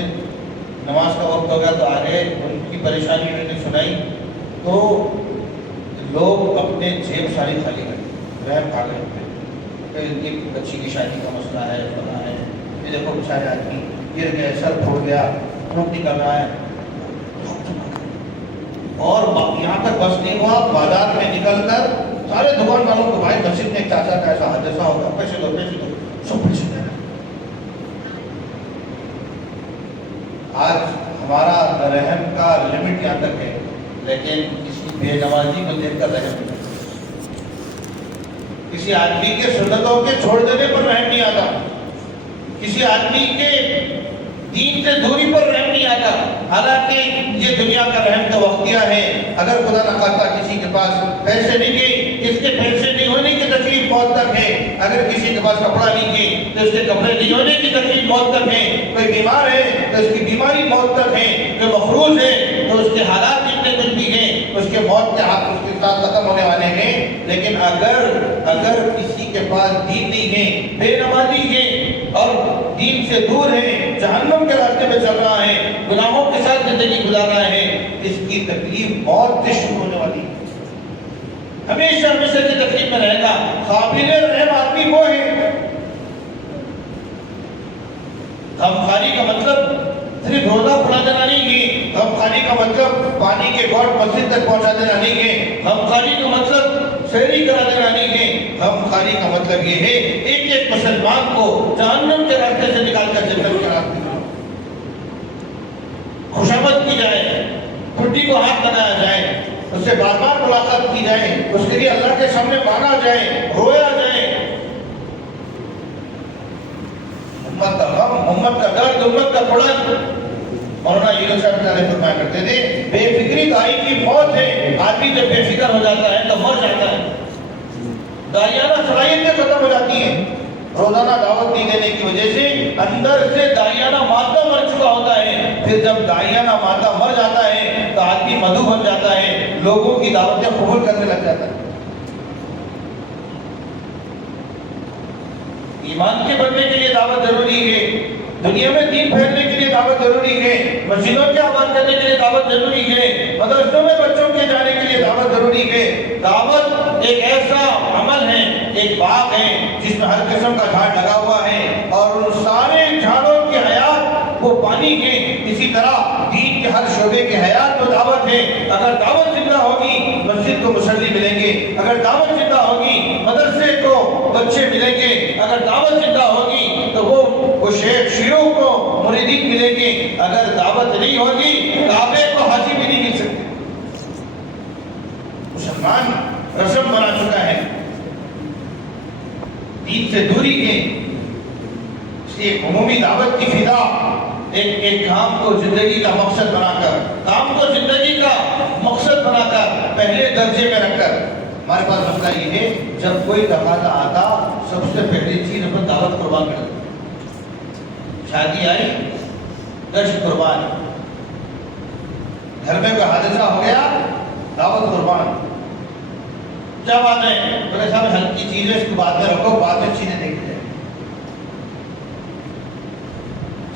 نماز کا وقت ہو گیا تو آگے ان کی پریشانی انہوں نے سنائی تو لوگ اپنے جیب ساری خالی کر رحم کھا گئے. ان کی بچی کی شادی کا مسئلہ ہے فلاں ہے. یہ دیکھو بیچارے آدمی گر گئے، سر پھوڑ گیا، خون نکل رہا ہے. اور یہاں تک بس نہیں ہوا، بازار میں نکل کر سارے دکان والوں کو بھائی مسجد میں ایک چاچا کا ایسا حادثہ ہوگا، پیسے دو سب پیسے دے رہے. آج ہمارا رحم کا لمٹ یہاں تک ہے، لیکن بے نمازی کو دیکھ کر رحم نہیں آتا، کسی آدمی کے سنتوں کے چھوڑ دینے پر رحم نہیں آتا، کسی آدمی کے دین سے دوری پر رحم نہیں آتا۔ حالانکہ یہ دنیا کا رحم تو وقتیہ ہے۔ اگر خدا نہ خواستہ کسی کے پاس پیسے نہیں گئے، اس کے پیسے نہیں ہونے کی تکلیف موت تک ہے۔ اگر کسی کے پاس کپڑا نہیں گئے تو اس کے کپڑے نہیں ہونے کی تکلیف موت تک ہے۔ کوئی بیمار ہے تو اس کی بیماری موت تک ہے۔ کوئی مفروض ہے تو اس کے حالات جتنے کچھ بھی ہیں اس کے موت کے ہاتھ اس کے ساتھ ختم ہونے والے ہیں۔ لیکن اگر کسی کے پاس دین نہیں ہے، بے نمازی ہے اور دین سے دور ہے، جہنم کے راستے میں چل رہا ہے، گناہوں کے ساتھ زندگی گزار رہا ہے، اس کی تکلیف موت سے شروع ہونے والی ہے، ہمیشہ ہمیشہ کی تکلیف میں رہے گا۔ قابل رحم آدمی وہ ہے۔ غمخواری کا مطلب صرف روزہ کھلا دینا نہیں ہے، غمخواری کا مطلب پانی کے گھونٹ مسجد تک پہنچا دینا نہیں ہے، غمخواری کا مطلب سحری کرا دینا نہیں ہے۔ غمخواری کا مطلب یہ ہے ایک ایک مسلمان کو جہنم کے راستے سے نکال کر جنت کے راستے میں خوشامد کی جائے، چھٹی کو ہاتھ لگایا جائے، اس سے بار بار ملاقات کی جائے، اس کے لیے اللہ کے سامنے مانگا جائے، رویا جائے۔ امت کا غم، امت کا درد، امت کا پڑن۔ مولانا یونس صاحب فرمایا کرتے تھے بے فکری دائی کی موت ہے۔ آدمی جب بے فکر ہو جاتا ہے تو مر جاتا ہے، داعیانہ صلاحیتیں ختم ہو جاتی ہیں۔ روزانہ دعوت نہیں دینے کی وجہ سے اندر سے داعیانہ مادہ مر چکا ہوتا ہے۔ پھر جب داعیانہ مادہ مر جاتا ہے تو آدمی مدعو بن جاتا ہے، لوگوں کی دعوتیں قبول کرنے لگ جاتا ہے۔ ایمان کے بننے کے لیے دعوت ضروری ہے، دنیا میں دین پھیلنے کے لیے دعوت ضروری ہے، مسجدوں کے آباد کرنے کے لیے دعوت ضروری ہے، مدرسوں میں بچوں کے جانے کے لیے دعوت ضروری ہے۔ دعوت ایک ایسا عمل ہے، ایک باغ ہے جس میں ہر قسم کا جھاڑ لگا ہوا ہے اور ان سارے جھاڑوں کی حیات وہ پانی کے، اسی طرح دین کے ہر شعبے کے حیات میں دعوت ہے۔ اگر دعوت زندہ ہوگی مسجد کو مصلی ملیں گے، اگر دعوت زندہ ہوگی مدرسے کو بچے ملیں گے، اگر دعوت زندہ ہوگی تو وہ شیخ شیوخ کو مریدین ملیں گے، اگر دعوت نہیں ہوگی کعبے کو حاجی بھی نہیں مل سکتے۔ مسلمان رسم بنا چکا ہے دین سے دوری کے، اس لیے عمومی دعوت کی فضا ایک کام کو زندگی کا مقصد بنا کر، کام کو زندگی کا مقصد بنا کر پہلے درجے میں رکھ کر۔ ہمارے پاس مسئلہ یہ ہے جب کوئی تقاضا آتا سب سے پہلی چیز اپنے دعوت قربان کر دیتے۔ شادی آئی گشت قربان، گھر میں کوئی حادثہ ہو گیا دعوت قربان۔ کیا بات ہے؟ بولے صاحب ہلکی چیز ہے اس کو بعد میں رکھو، بعد میں چیزیں دیکھ لیں۔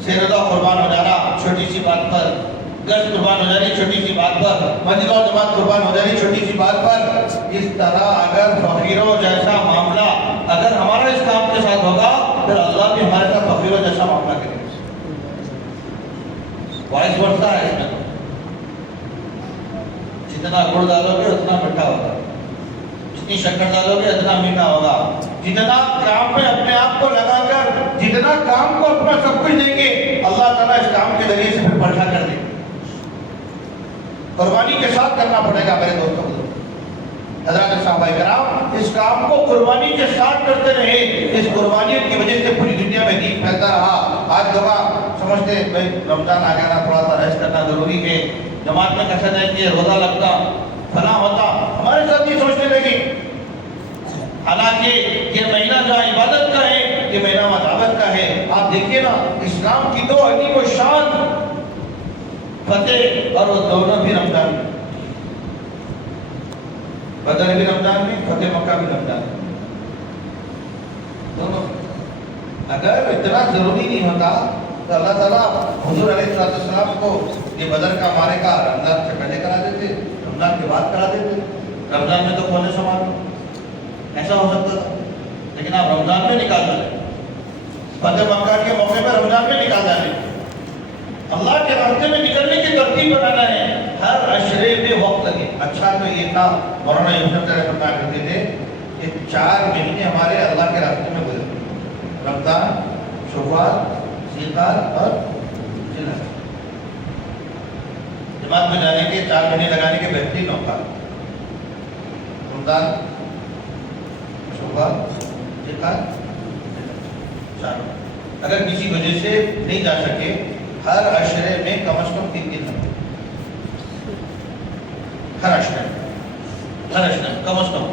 سیرتہ قربان ہو جانا چھوٹی سی بات پر، گشت قربان ہو جانی چھوٹی سی بات پر، مسجد اور جماعت قربان ہو جانی چھوٹی سی بات پر۔ اس طرح اگر فقیروں جیسا معاملہ اگر ہمارا اس کام کے ساتھ ہوگا پھر اللہ بھی ہمارے ساتھ فقیروں جیسا معاملہ کرے گا۔ وائس ورثہ ہے اس میں، جتنا گڑ ڈالو گے اتنا میٹھا ہوگا، جتنی شکر ڈالو گے اتنا میٹھا ہوگا۔ جتنا کام میں اپنے آپ کو لگا کر، جتنا کام کو اپنا سب کچھ دیں گے اللہ تعالیٰ اس کام کے ذریعے سے پھر بڑھا کر دے گا۔ قربانی کے ساتھ کرنا پڑے گا میرے دوستوں کو۔ حضرات صحابہ کرام اس کام کو قربانی کے ساتھ کرتے رہے، اس قربانیت کی وجہ سے پوری دنیا میں دین پھیلتا رہا۔ آج لوگ سمجھتے ہیں بھائی رمضان آ گیا تھوڑا سا ریسٹ کرنا ضروری ہے، جماعت میں کیسا ہے کہ روزہ لگتا فلاں ہوتا، ہمارے ساتھ یہ سوچنے لگے۔ حالانکہ یہ مہینہ جو عبادت کا ہے، یہ مہینہ دعوت کا ہے۔ آپ دیکھیے نا اسلام کی دو عظیم و شان فتح، اور وہ دونوں بھی رمضان میں، بدر بھی رمضان میں، فتح مکہ بھی رمضان میں، دونوں۔ اگر اتنا ضروری نہیں ہوتا تو اللہ تعالیٰ حضور علیہ السلام کو یہ بدر کا مارے کا رمضان سے پہلے کرا دیتے، رمضان کے بعد کرا دیتے۔ رمضان میں تو کھولے سامان ایسا ہو سکتا تھا، لیکن آپ رمضان میں نکال ڈالیں، فتح مکہ کے موقع میں رمضان میں نکال ڈالیں۔ اللہ کے راستے میں نکلنے کی ترتیب بنانا ہے، ہر عشرے میں وقت لگے۔ اچھا تو یہ تھا مولانا یوسف فرمایا کرتے تھے کہ 4 مہینے ہمارے اللہ کے راستے میں گزرے، رمضان، شوال، ذوالقعدہ اور ذوالحجہ۔ جماعت میں جانے کے 4 مہینے لگانے کے بہترین موقع۔ رمضان شوال جہاد چاروں. اگر کسی وجہ سے نہیں جا سکے ہر عشرے میں کم از کم 3 دن ہر عشرے کم از کم.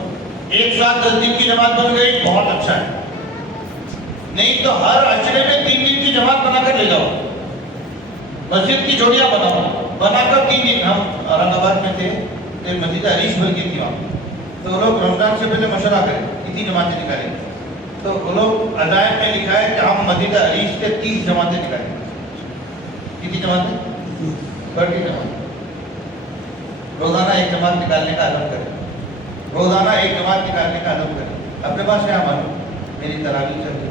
ایک ساتھ 10 دن کی جماعت بن گئی بہت اچھا ہے, نہیں تو ہر عشرے میں 3 دن کی جماعت بنا کر لے جاؤ. مسجد کی جوڑیاں بنا کر 3 دن. ہم اورنگ آباد میں تھے تو مسجد عریش بن کی تھی وہاں, تو وہ لوگ رمضان سے پہلے مشورہ کریں کتنی جماعتیں نکالیں, تو وہ لوگ عزائم میں لکھا ہے کہ ہم مسجد عریش سے 30 جماعتیں نکالیں. کتنی جماعتیں؟ 30 جماعتیں. روزانہ ایک جماعت نکالنے کا عزم کریں, روزانہ ایک جماعت نکالنے کا عزم کریں. اپنے پاس کیا معلوم میری تراویح چل رہی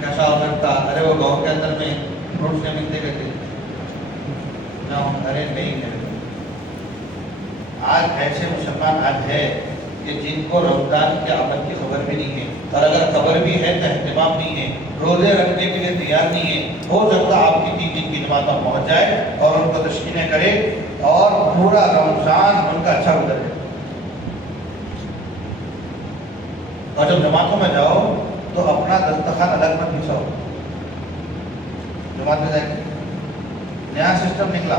کیسا ہو سکتا. ارے وہ گاؤں کے اندر میں فروٹس نہیں ملتے کہتے ارے نہیں ہے. آج ایسے مسلمان آج ہے کہ جن کو رمضان کے عمل کی خبر بھی نہیں ہے, اور اگر خبر بھی ہے تو اہتمام نہیں ہے, روزے رکھنے کے لیے تیار نہیں ہے. ہو سکتا آپ کی 3 دن کی جماعت میں پہنچ جائے اور ان کو تشکیلیں کرے اور پورا رمضان ان کا اچھا گزر جائے. اور جب جماعتوں میں جاؤ تو اپنا دسترخوان الگ مت بچھاؤ. جماعت میں جائیں گے نیا سسٹم نکلا,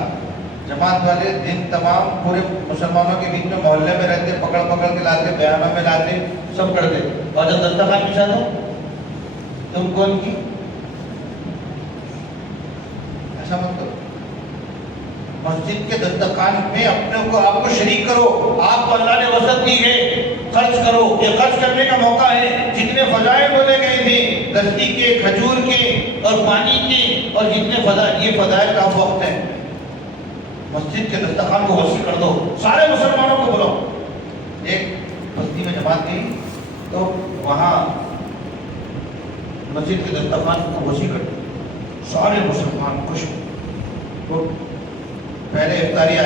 جماعت والے دن تمام پورے مسلمانوں کے بیچ میں محلے میں رہتے, پکڑ کے لاتے, بیانوں میں لاتے, سب کرتے, اور جب دسترخوان بچھا دو تم کون کی. ایسا مت کرو. مسجد کے دسترخوان میں اپنے کو آپ کو شریک کرو. آپ کو اللہ نے وسعت دی ہے, خرچ کرو. یہ خرچ کرنے کا موقع ہے. جتنے فضائل بولے گئے تھے لسی کے, کھجور کے اور پانی کے, اور جتنے فضائل, یہ فضائل کا وقت ہے. مسجد کے دسترخوان کو وسیع کر دو. سارے مسلمانوں کو بلاؤ. ایک بستی میں جماعت گئی تو وہاں مسجد کے دسترخوان کو وسیع کر دو. سارے مسلمان خوش. پہلے افطاری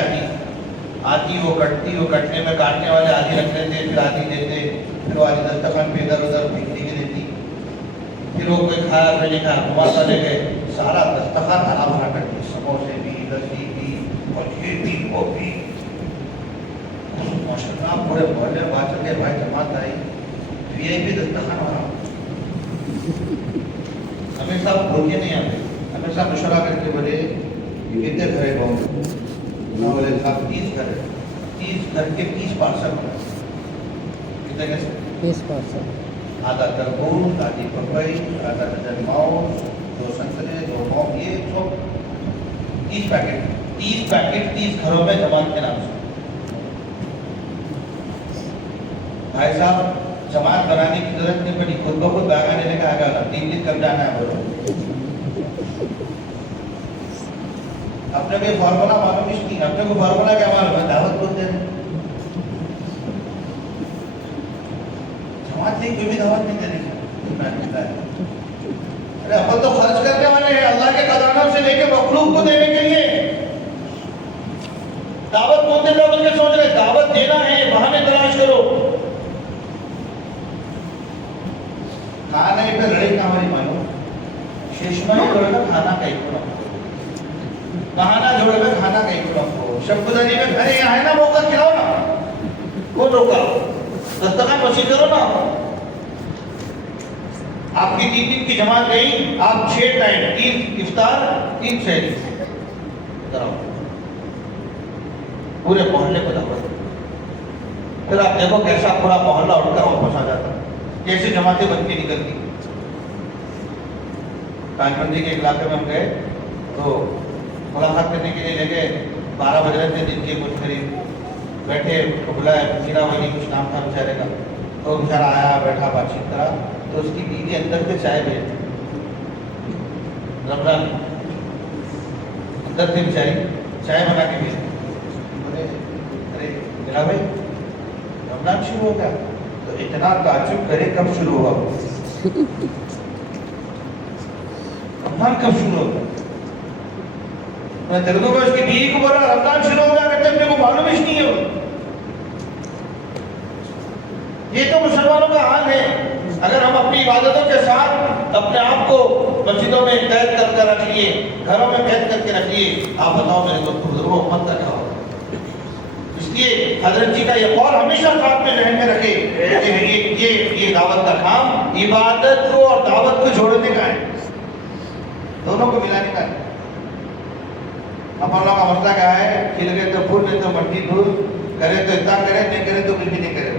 آتی وہ کٹتی, وہ کٹنے میں کاٹنے والے آدھی رکھ لیتے, پھر آدھی دیتے, پھر وہ آدھی دسترخوان پہ ادھر ادھر بکھری کے دیتی, پھر وہ کوئی کھایا پھر نہیں کھایا, نماز لے گئے, سارا دسترخوان ہرا بھرا کر دی. سموسے بھی, لسی بھی, اور یہ بھی, وہ بھی. ماشاء اللہ پورے محلے میں بات چل گئے, بھائی جماعت آئی, VIP دسترخوان ہمارا. ہمیں صاحب بھوکے نہیں آتے, ہمیں صاحب مشورہ کر کے بولے کتنے گھر ہے گاؤں میں, بولے صاحب 30 گھر ہے, 30 گھر کے 30 پارسل ہونا. کتنے کیسے 30 پارسل, آدھا تربوز, آدھی پپئی, آدھا درجن ماؤ, 2 سنترے, 2 ماؤ, یہ سب 30 پیکٹ 30 گھروں میں جماعت کے نام سے. بھائی صاحب جماعت بنانے کی ضرورت نہیں پڑی, خود بخود بیگا لینے کا آگا 3 دن کب جانا ہے بولو. اپنے کو فارمولا معلوم نہیں, اپنے کو فارمولا کیا معلوم ہے, دعوت بولتے ہیں. جماعت نہیں, کوئی بھی دعوت نہیں دینے کی. ارے اپن تو خرچ کرنے والے ہیں اللہ کے خزانوں سے لے کے مخلوق کو دینے کے لیے. دعوت بولتے لوگ ان کے سوچ رہے دعوت دینا ہے, بہانے تلاش کرو. کھانے پہ لڑائی کا ہماری معلوم, شیشمائی جوڑے گا کھانا کا ایک بڑا, بہانا جوڑے گا کھانا کا ایک بڑا. شب گزاری میں گھر یہاں ہے نا, موقع کھلاؤ نا, کون روکا, دسترخوان وسیع کرو نا. آپ کی 3 دن کی جماعت گئی, آپ 6 ٹائم, 3 افطار 3 سحری کراؤ, پورے محلے کو دعوت. پھر آپ دیکھو کیسا پورا محلہ اٹھ کر واپس آ جاتا, کیسے جماعتیں بن کے نکلتی. پانچ بندی کے علاقے میں ہم گئے تو ملاقات کرنے کے لیے لے گئے. 12 بج رہے تھے دن کے کچھ قریب. بیٹھے تو بلایا, میرا ولی کچھ نام تھا بیچارے کا, تو بیچارہ آیا, بیٹھا, بات چیت کرا, تو اس کی بیوی اندر سے چائے بھیج, رمضان اندر سے بیچاری چائے بنا کے بھیج. بولے ارے میرا بھائی رمضان شروع ہو گیا, تو اتنا تعجب کرے کب شروع ہوا, رمضان کب شروع ہوگا. میں تیرے کو اس کی بیوی کو بولا رمضان شروع ہوگا, کہتے میرے کو معلوم ہی نہیں ہے. یہ تو مسلمانوں کا حال ہے. اگر ہم اپنی عبادتوں کے ساتھ اپنے آپ کو مسجدوں میں قید کر کے رکھ لیے, گھروں میں قید کر کے رکھ لیے, آپ بتاؤ میرے دوستوں بزرگوں امت کا کیا ہوگا. اس لیے حضرت جی کا یہ قول ہمیشہ ساتھ میں ذہن میں رکھے کہ یہ دعوت کا کام عبادت کو اور دعوت کو جوڑنے کا ہے، دونوں کو ملانے کا ہے۔ اپن لوگ کا مسئلہ کیا ہے، کھل گئے تو پھول نہیں تو مٹی دھول، کرے تو اتنا کرے، نہیں کرے تو کچھ بھی نہیں کرے۔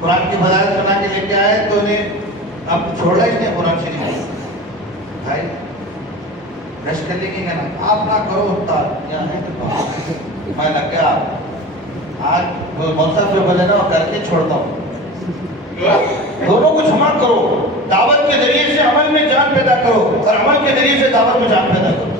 قرآن کی فضائل بنا کے لے کے آئے تو انہیں اب چھوڑا ہی نہیں قرآن شریف۔ بھائی رش کر لے کے کہنا آپ نہ کرو استاد، یہاں ہے تو میں لگ گیا آج مقصد جو بولے نا وہ کر کے چھوڑتا ہوں۔ دونوں کو جمع کرو، دعوت کے ذریعے سے عمل میں جان پیدا کرو اور عمل کے ذریعے سے دعوت میں جان پیدا کرو۔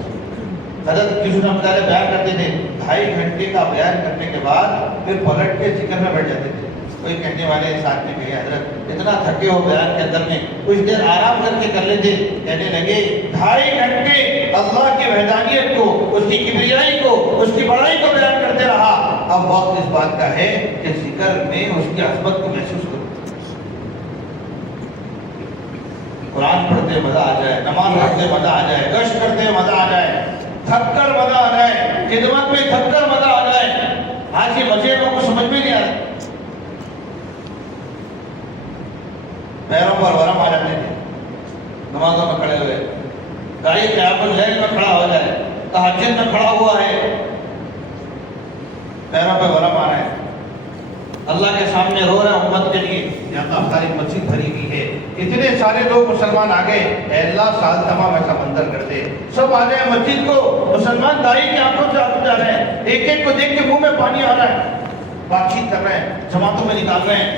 حضرت کسی نے مطالعہ بیان کرتے تھے، 2.5 گھنٹے کا بیان کرنے کے بعد پھر پلٹ کے ذکر میں بیٹھ جاتے تھے۔ کوئی کہنے والے ساتھ میں کہے حضرت اتنا تھکے ہو بیان کے اندر میں کچھ دیر آرام کر کے کر لیتے، کہنے لگے 2.5 گھنٹے اللہ کی وحدانیت کو، اس کی کبریائی کو، اس کی بڑائی کو بیان کرتے رہا، اب وقت اس بات کا ہے کہ ذکر میں اس کی عظمت کو محسوس کرو۔ قرآن پڑھتے مزہ آ جائے، نماز پڑھتے مزہ آ جائے، گشت کرتے مزہ آ جائے، تھک کر مزہ آ جائے، خدمت میں تھک کر مزہ آ جائے۔ آج یہ مزے لوگوں کو سمجھ میں نہیں آ رہا۔ پیروں پر ورم آ جاتے تھے نمازوں میں کھڑے ہوئے، گاڑی قیام اللیل میں کھڑا ہو جائے، تہجد میں کھڑا ہوا ہے، پیروں پہ ورم آ رہا ہے، اللہ کے سامنے رو رہا ہے امت کے لیے، یہاں ساری مسجد بھری ہوئی ہے، اتنے سارے لوگ مسلمان آ گئے، اے اللہ سال تمام ایسا منظر کر دے، سب آ جائے مسجد کو، مسلمان دائی کی آنکھوں سے آنسو جا رہے ہیں، ایک ایک کو دیکھ کے منہ میں پانی آ رہا ہے، بات چیت کر رہے ہیں، جماعتوں میں نکال رہے ہیں،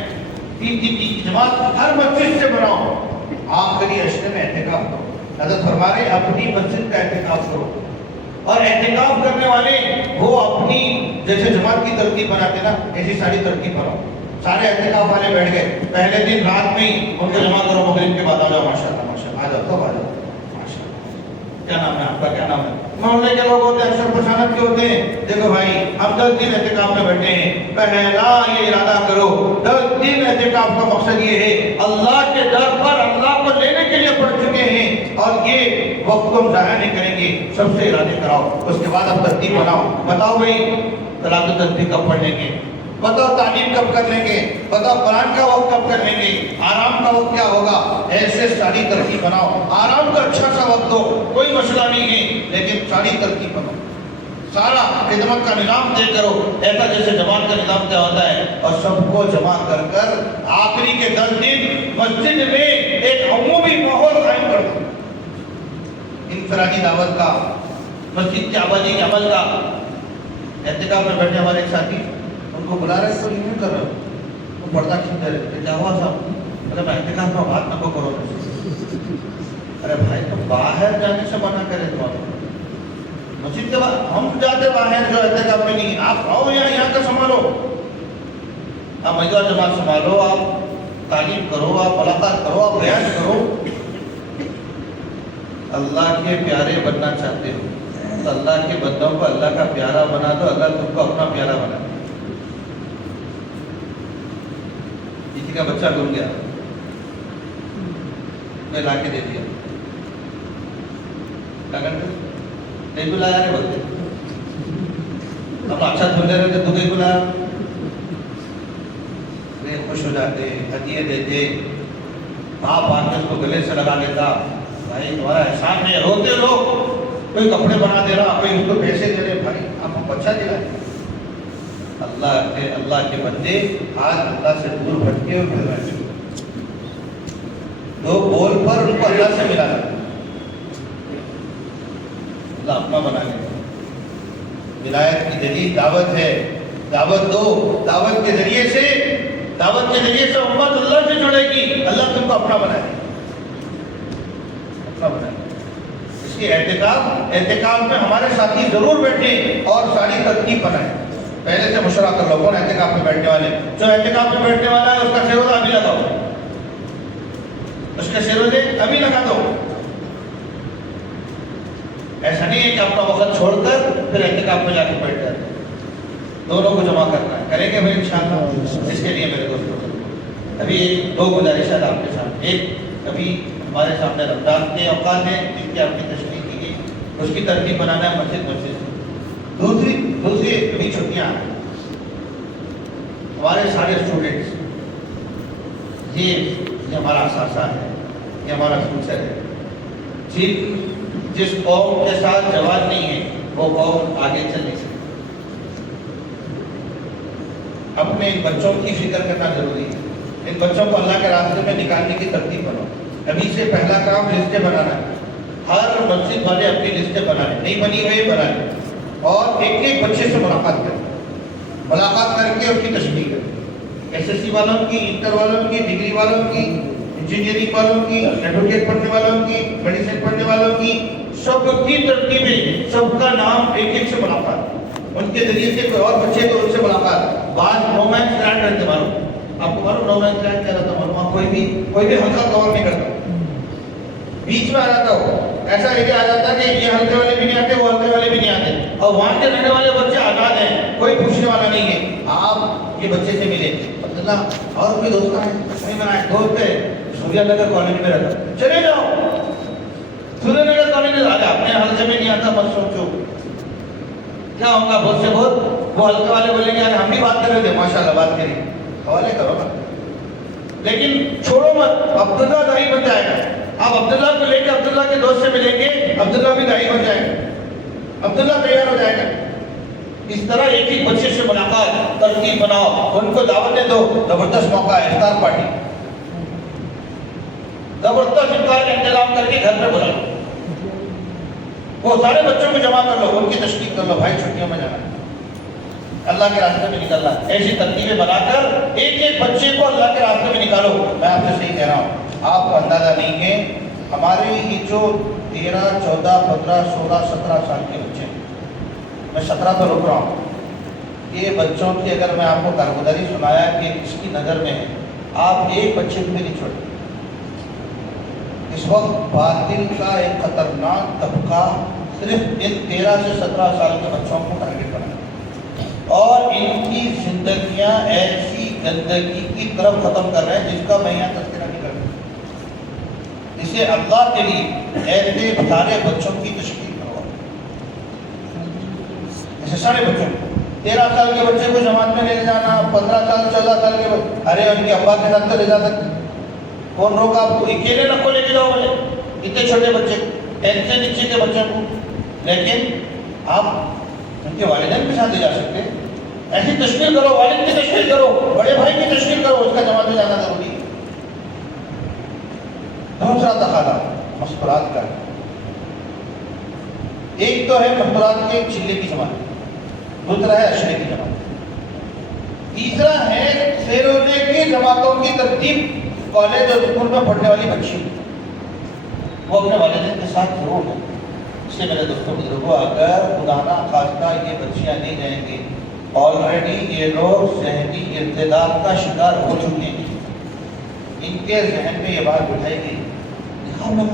3 کی جماعت ہر مسجد سے بناؤ، آخری عشرے میں اعتکاف کرو۔ حضرت فرما رہے اپنی مسجد کا اعتکاف کرو، اور اعتکاف کرنے والے وہ اپنی جیسے جماعت کی ترتیب بناتے نا ایسی ساری ترتیب بناؤ۔ سارے اعتکاف والے بیٹھ گئے، پہلے دن رات میں ہی ان کو جمع کرو، مغرب کے بعد آ جاؤ، ماشاءاللہ ماشاءاللہ آ جاؤ، سب آ جاؤ، ماشاءاللہ۔ کیا نام ہے آپ کا، کیا نام ہے؟ محلے کے لوگ ہوتے ہیں اکثر پریشان کیوں ہوتے ہیں؟ دیکھو بھائی ہم 10 دن اعتکاف میں بیٹھے ہیں، پہلا یہ ارادہ کرو 10 دن اعتکاف کا مقصد یہ ہے اللہ کے در پر اللہ کو لینے کے لیے پڑھ چکے ہیں اور یہ وقت کو ہم ضائع نہیں کریں گے، سب سے ارادے کراؤ، اس کے بعد اب ترتیب بناؤ، بتاؤ بھائی صلاۃ التسبیح کب پڑھ لیں گے، بتاؤ تعلیم کب کر لیں گے، بتاؤ قرآن کا وقت کب کر لیں گے، آرام کا وقت کیا ہوگا، ایسے ساری ترتیب بناؤ۔ آرام کا اچھا سا وقت دو، کوئی مسئلہ نہیں ہے، لیکن ساری ترتیب بناؤ، سارا خدمت کا نظام طے کرو، ایسا جیسے جماعت کا نظام طے ہوتا ہے، اور سب کو جمع کر کر آخری کے 10 دن مسجد میں ایک عمومی ماحول قائم کر دو، انفرادی دعوت کا، مسجد کے آبادی کے عمل کا۔ اعتکاف میں بیٹھے ہمارے ایک ساتھی ان کو بلا رہے تو نہیں کر رہے، وہ پردہ کھینچ رہے تھے، کیا ہوا صاحب؟ ارے میں اعتکاف میں بات نہ کرو، ارے بھائی تو باہر جانے سے منع کرے تمہارے مسجد کے بعد، ہم جاتے باہر جو اعتکاف میں نہیں، آپ آؤ یہاں کا سنبھالو، آپ مجمع جماعت سنبھالو، آپ تعلیم کرو، آپ ملاقات کرو، آپ بیان کرو۔ اللہ کے پیارے بننا چاہتے ہو تو اللہ کے بندوں کو اللہ کا پیارا بنا دو، اللہ تم کو اپنا پیارا بنا دو۔ کسی کا بچہ ڈول گیا، میں لا کے دے دیا، کیا کرتے؟ نہیں بلایا نہیں بولتے، ہم اچھا دھلے رہتے تو نہیں بلایا، خوش ہو جاتے، ہدیے دیتے، باپ آ کے اس کو گلے سے لگا لیتا، بھائی تمہارا احسان ہے، روتے لوگ، کوئی کپڑے بنا دے رہا، کوئی اس کو پیسے دے رہے، بھائی آپ کو بچہ دلائے۔ اللہ کے بندے آج اللہ سے دور بھٹکے اور پھر رہے، دو بول پر ان کو اللہ سے ملا ہے، اللہ اپنا بنا لے۔ ولایت کی جدید دعوت ہے، دعوت دو، دعوت کے ذریعے سے امت اللہ سے جڑے گی، اللہ تم کو اپنا بنائے، اپنا بنائے۔ اس کی اعتکاف میں ہمارے ساتھی ضرور بیٹھیں اور ساری ترتیب بنائیں، پہلے سے مشورہ کر لو کون اعتکاف میں بیٹھنے والے، جو اعتکاف میں بیٹھنے والا ہے اس کا سیروزہ ابھی لگاؤ، اس کے سیروزے ابھی لگا دو۔ ایسا نہیں ہے کہ اپنا وقت چھوڑ کر پھر اعتکاف میں جا کے بیٹھ جاتے، دونوں کو جمع کرنا ہے، کریں گے بھائی انشاءاللہ۔ اس کے لیے میرے دوستوں ابھی 2 گزارشات آپ کے سامنے، ایک ابھی ہمارے سامنے رمضان کے اوقات ہیں جن کی آپ کی تشریح کی گئی، اس کی ترتیب بنانا ہے مسجد مسجد سے۔ دوسری ابھی چھٹیاں ہیں، ہمارے سارے اسٹوڈنٹس یہ ہمارا اثاثہ ہے، یہ ہمارا فیوچر ہے۔ جس قوم کے ساتھ جوان نہیں ہے وہ قوم آگے چل نہیں سکتی۔ اپنے بچوں کی فکر کرنا ضروری ہے، ان بچوں کو اللہ کے راستے میں نکالنے کی ترتیب بناؤ۔ ابھی سے پہلا کام لسٹیں بنانا ہے، ہر مسجد والے اپنی لسٹیں بنانے، نہیں بنی ہوئی بنانے، اور ایک ایک بچے سے ملاقات کریں، ملاقات کر کے اس کی تشریح کریں۔ ایس ایس سی والوں کی، انٹر والوں کی، ڈگری والوں کی، انجینئرنگ والوں کی، ایڈوکیٹ پڑھنے والوں کی، میڈیسن پڑھنے والوں کی، سب کی ترتیبیں، سب کا نام، ایک ایک سے ملاقات، ان کے ذریعے سے کوئی اور بچے کو ان سے ملاقات۔ بعض نو مینس لینڈ رہتے معلوم، آپ کو معلوم نو مینس لینڈ کیا رہتا معلوم، کوئی بھی حلقہ کور نہیں کرتا، بیچ میں آ جاتا ہو، ایسا ایریا آ جاتا کہ یہ حلقے والے بھی نہیں آتے، وہ حلقے والے بھی نہیں آتے، اور وہاں کے رہنے والے بچے آزاد ہیں، کوئی پوچھنے والا نہیں ہے۔ آپ یہ بچے سے ملے، عبداللہ اور کوئی دوست ہے؟ نہیں، میرا ایک دوست ہے سوریہ نگر کالونی میں رہتا، چلے جاؤ سوریہ نگر کالونی میں، آجا اپنے حلقے میں نہیں آتا مت سوچو کیا ہوگا، بہت سے بہت وہ حلقے والے بولیں گے ہم بھی بات کر رہے تھے، ماشاءاللہ بات کری، حوالے کرو نا، لیکن چھوڑو مت، عبداللہ دائی بن جائے گا۔ آپ عبداللہ کو لے کے عبداللہ کے دوست سے ملیں گے، عبداللہ بھی دائی بن جائے گا، عبداللہ تیار ہو جائے گا۔ اس طرح ایک ایک بچے سے ملاقات، ترتیب بناؤ، ان کو دعوتیں دو۔ زبردست موقع ہے افطار پارٹی، زبردست افطار کا انتظام کر کے گھر پہ بلا لو، وہ سارے بچوں کو جمع کر لو، ان کی تشریح کر لو، بھائی چھٹیوں میں جانا ہے، اللہ کے راستے میں نکلنا۔ ایسی ترتیبیں بنا کر ایک ایک بچے کو اللہ کے راستے میں نکالو۔ میں آپ سے صحیح کہہ رہا ہوں، آپ کو اندازہ نہیں ہے، ہمارے یہ جو 13, 14, 15, 16, 17 سال کے بچے ہیں، میں 17 پر رک رہا ہوں، یہ بچوں کی اگر میں آپ کو کارگزاری سنایا کہ اس کی نظر میں ہے، آپ ایک بچے کو بھی نہیں چھوڑیں۔ اس وقت باطل کا ایک خطرناک طبقہ صرف ان 13 سے 17 سال کے بچوں کو ٹارگٹ بنا اور ان کی زندگیاں ایسی گندگی کی طرف ختم کر رہے ہیں جس کا میں یہاں تذکرہ نہیں کر رہا۔ اسے اللہ کے لیے ایسے سارے بچوں کی تشکیل کروا، ایسے سارے بچوں 13 سال کے بچے کو جماعت میں لے جانا، 15 سال 14 سال کے بچے، ارے ان کے ابا کے ساتھ تو لے جا سکتے، کون روکا آپ کو؟ اکیلے نہ کو لے کے جاؤ بولے اتنے چھوٹے بچے، 10 سے نیچے کے بچوں کو، لیکن آپ ان کے والدین کے ساتھ لے جا سکتے۔ ایسی تشکیل کرو، والد کی تشکیل کرو، بڑے بھائی کی تشکیل کرو، اس کا جماعت میں جانا ضروری ہے۔ دوسرا تقاضا مستورات کا، ایک تو ہے مستورات کے چلے کی جماعت، دوسرا ہے اشرے کی جماعت، تیسرا ہے سیروزے کی جماعتوں کی ترتیب۔ کالج اور اسکول میں پڑھنے والی بچی وہ اپنے والدین کے ساتھ ضرور ہے۔ اس سے میرے دوستوں بزرگوں، اگر خدا نہ خواستہ یہ بچیاں نہیں جائیں گی، آلریڈی یہ لوگ ذہنی ارتداد کا شکار ہو چکے ہیں، ان کے ذہن میں یہ بات بٹھائی گئی، دکھاؤ نا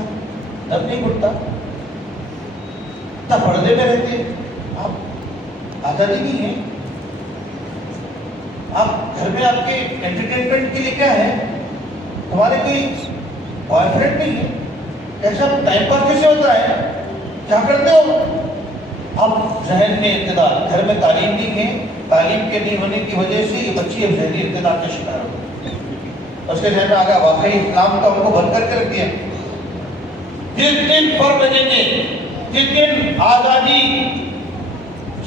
جب نہیں بٹتا، اتنا پردے میں رہتے، آپ آزادی نہیں ہے، آپ گھر میں آپ کے انٹرٹینمنٹ کے لیے کیا ہے، تمہارے کوئی بوائے فرینڈ نہیں ہے، ایسا ٹائم پاس کیسے ہوتا ہے، کیا کرتے ہو آپ؟ ذہن میں ارتداد، گھر میں تعلیم نہیں ہے، تعلیم کے نہیں ہونے کی وجہ سے یہ بچی اب ذہنی ارتداد کا شکار ہو، اس کے ذہن میں آگا واقعی اسلام کا ان کو بند کر کے رکھ دیا۔ جس دن پر لگیں گے، جس دن آزادی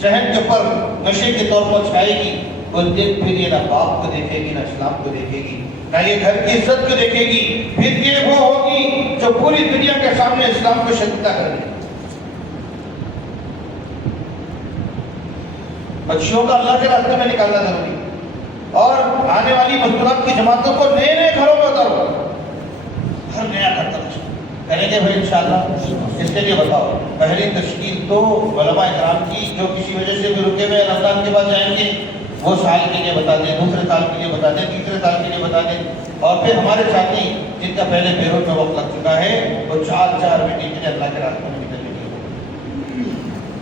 ذہن کے اوپر نشے کے طور پر چھائے گی، اس دن پھر یہ نہ باپ کو دیکھے گی، نہ اسلام کو دیکھے گی، نہ یہ گھر کی عزت کو دیکھے گی، پھر یہ وہ ہوگی جو پوری دنیا کے سامنے اسلام کو شرمندہ کر دے۔ بچیوں کا اللہ کے راستے میں نکالنا ضروری، اور آنے والی مستورات کی جماعتوں کو نئے نئے گھروں میں اتارو، ہر نیا گھر تک کریں گے بھائی انشاءاللہ۔ اس کے لیے بتاؤ، پہلی تشکیل تو علماء کرام کی جو کسی وجہ سے بھی رکے ہوئے رمضان کے بعد جائیں گے، وہ سال کے لیے بتا دیں، دوسرے سال کے لیے بتا دیں، تیسرے سال کے لیے بتا دیں، اور پھر ہمارے ساتھی جن کا پہلے بیرون میں وقت لگ چکا ہے وہ 4 مہینے کے لیے اللہ کے راستے میں نکلنے کے لیے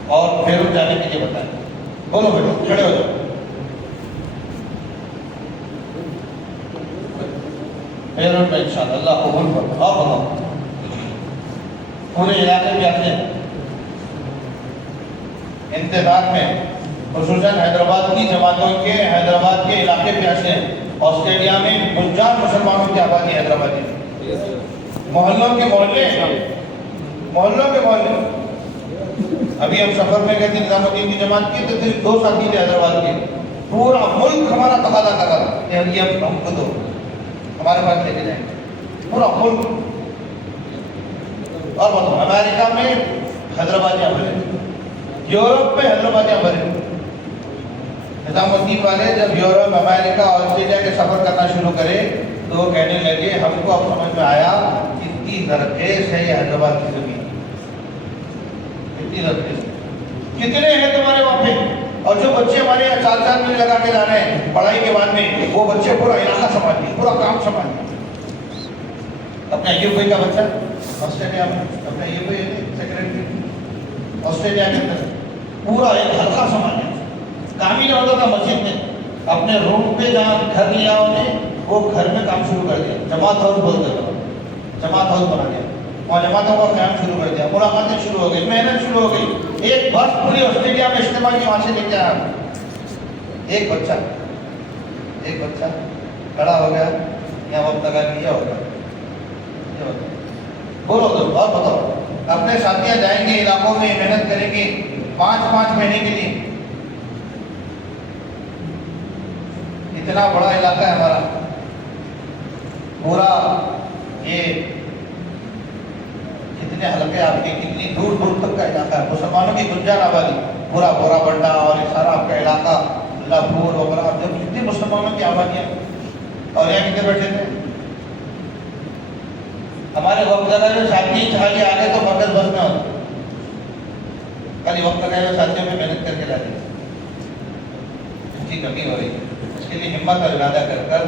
اور بیرون جانے کے لیے بتائیں۔ بولو بیٹو، کھڑے ہو جاؤ، بیرون میں انشاءاللہ اللہ قبول کرو۔ اور بتاؤ، پورے علاقے میں آتے ہیں انتظار میں خصوصاً حیدرآباد کی جماعتوں کے حیدرآباد کے علاقے پہ ایسے ہیں. آسٹریلیا میں گنجان مسلمانوں کی آبادی حیدرآبادی, محلوں کے محلے, محلوں کے محلے. ابھی ہم سفر میں گئے تھے نظام الدین کی جماعت کی, تو صرف 2 ساتھی تھے حیدرآباد کے. پورا ملک ہمارا تقاضا کر رہا تھا کہ یہ ہم کو دو, ہمارے پاس لے کے جائیں گے, پورا ملک. اور بتاؤ امریکہ میں حیدرآبادیاں بھرے, یورپ میں حیدرآبادیاں بھرے. نظام الدین والے جب یورپ, امریکہ, آسٹریلیا کے سفر کرنا شروع کرے تو وہ کہنے لگے ہم کو اب سمجھ میں آیا کتنی زرخیز ہے یہ حیدرآباد کی زمین, کتنی زرخیز, کتنے ہیں تمہارے وہاں پہ. اور جو بچے ہمارے یہاں 4 مہینے لگا کے جا رہے ہیں پڑھائی کے بعد میں, وہ بچے پورا علاقہ سنبھالتے, پورا کام سنبھالتے. اپنا UP کا بچہ آسٹریلیا میں, اپنا UP سیکرٹری آسٹریلیا کے اندر پورا ایک حلقہ سنبھالتے. کام ہی نہیں ہوتا تھا مسجد میں, اپنے روم پہ جہاں گھر لیا انہیں, وہ گھر میں کام شروع کر دیا. جماعت ہاؤس بولتے ہیں, جماعت ہاؤس بنا دیا, وہاں جماعتوں کا قیام شروع کر دیا. ملاقاتیں شروع ہو گئی, محنت شروع ہو گئی. ایک بس پوری آسٹریلیا میں اجتماع کی, وہاں سے لے کے آیا. ایک بچہ کھڑا ہو گیا, یا وقت لگا کیا ہوگا. بولو تو اور بتاؤ, اپنے ساتھیاں جائیں گے علاقوں میں, محنت کریں گے 5 مہینے کے لیے. اتنا بڑا علاقہ ہے ہمارا, پورا یہ کتنے حلقے آپ کے, کتنی دور دور تک کا علاقہ ہے. مسلمانوں کی گنجان آبادی, پورا بورا بنڈا اور یہ سارا آپ کا علاقہ, اللہ پور وغیرہ, جب کتنی مسلمانوں کی آبادیاں. اور یہاں کتنے بیٹھے تھے ہمارے وقت لگائے ہوئے ساتھی. چاہیے آگے تو مرکز بس میں ہوتے, خالی وقت لگائے ہوئے ساتھیوں میں محنت کر کے لاتے. اس کی کمی ہو رہی ہے. اس کے لیے ہمت اور ارادہ کر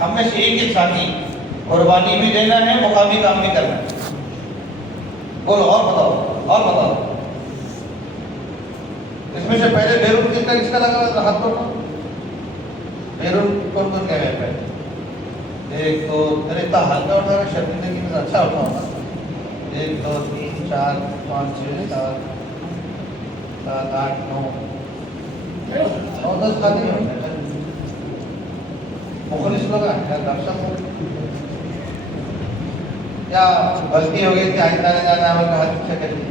ہم میں سے ایک ساتھی قربانی بھی دینا ہے, مقامی کام بھی کرنا ہے. بولو اور بتاؤ. اس میں سے پہلے بیرون کس کا لگا ہوا تھا ہاتھ پر, بیرون کون کیا ہے پہلے؟ ایک دو, میرے اتنا ہلکا ہوتا ہے شرمندگی میں اچھا ہوتا ہوگا. 1 2 3 4 5 6 7 8 9 10 خالی ہوتے ہیں. مخلص لوگ کیا غلطی ہو گئی کہ آئندہ نے جانا ہمیں کہا پیچھے کر لی.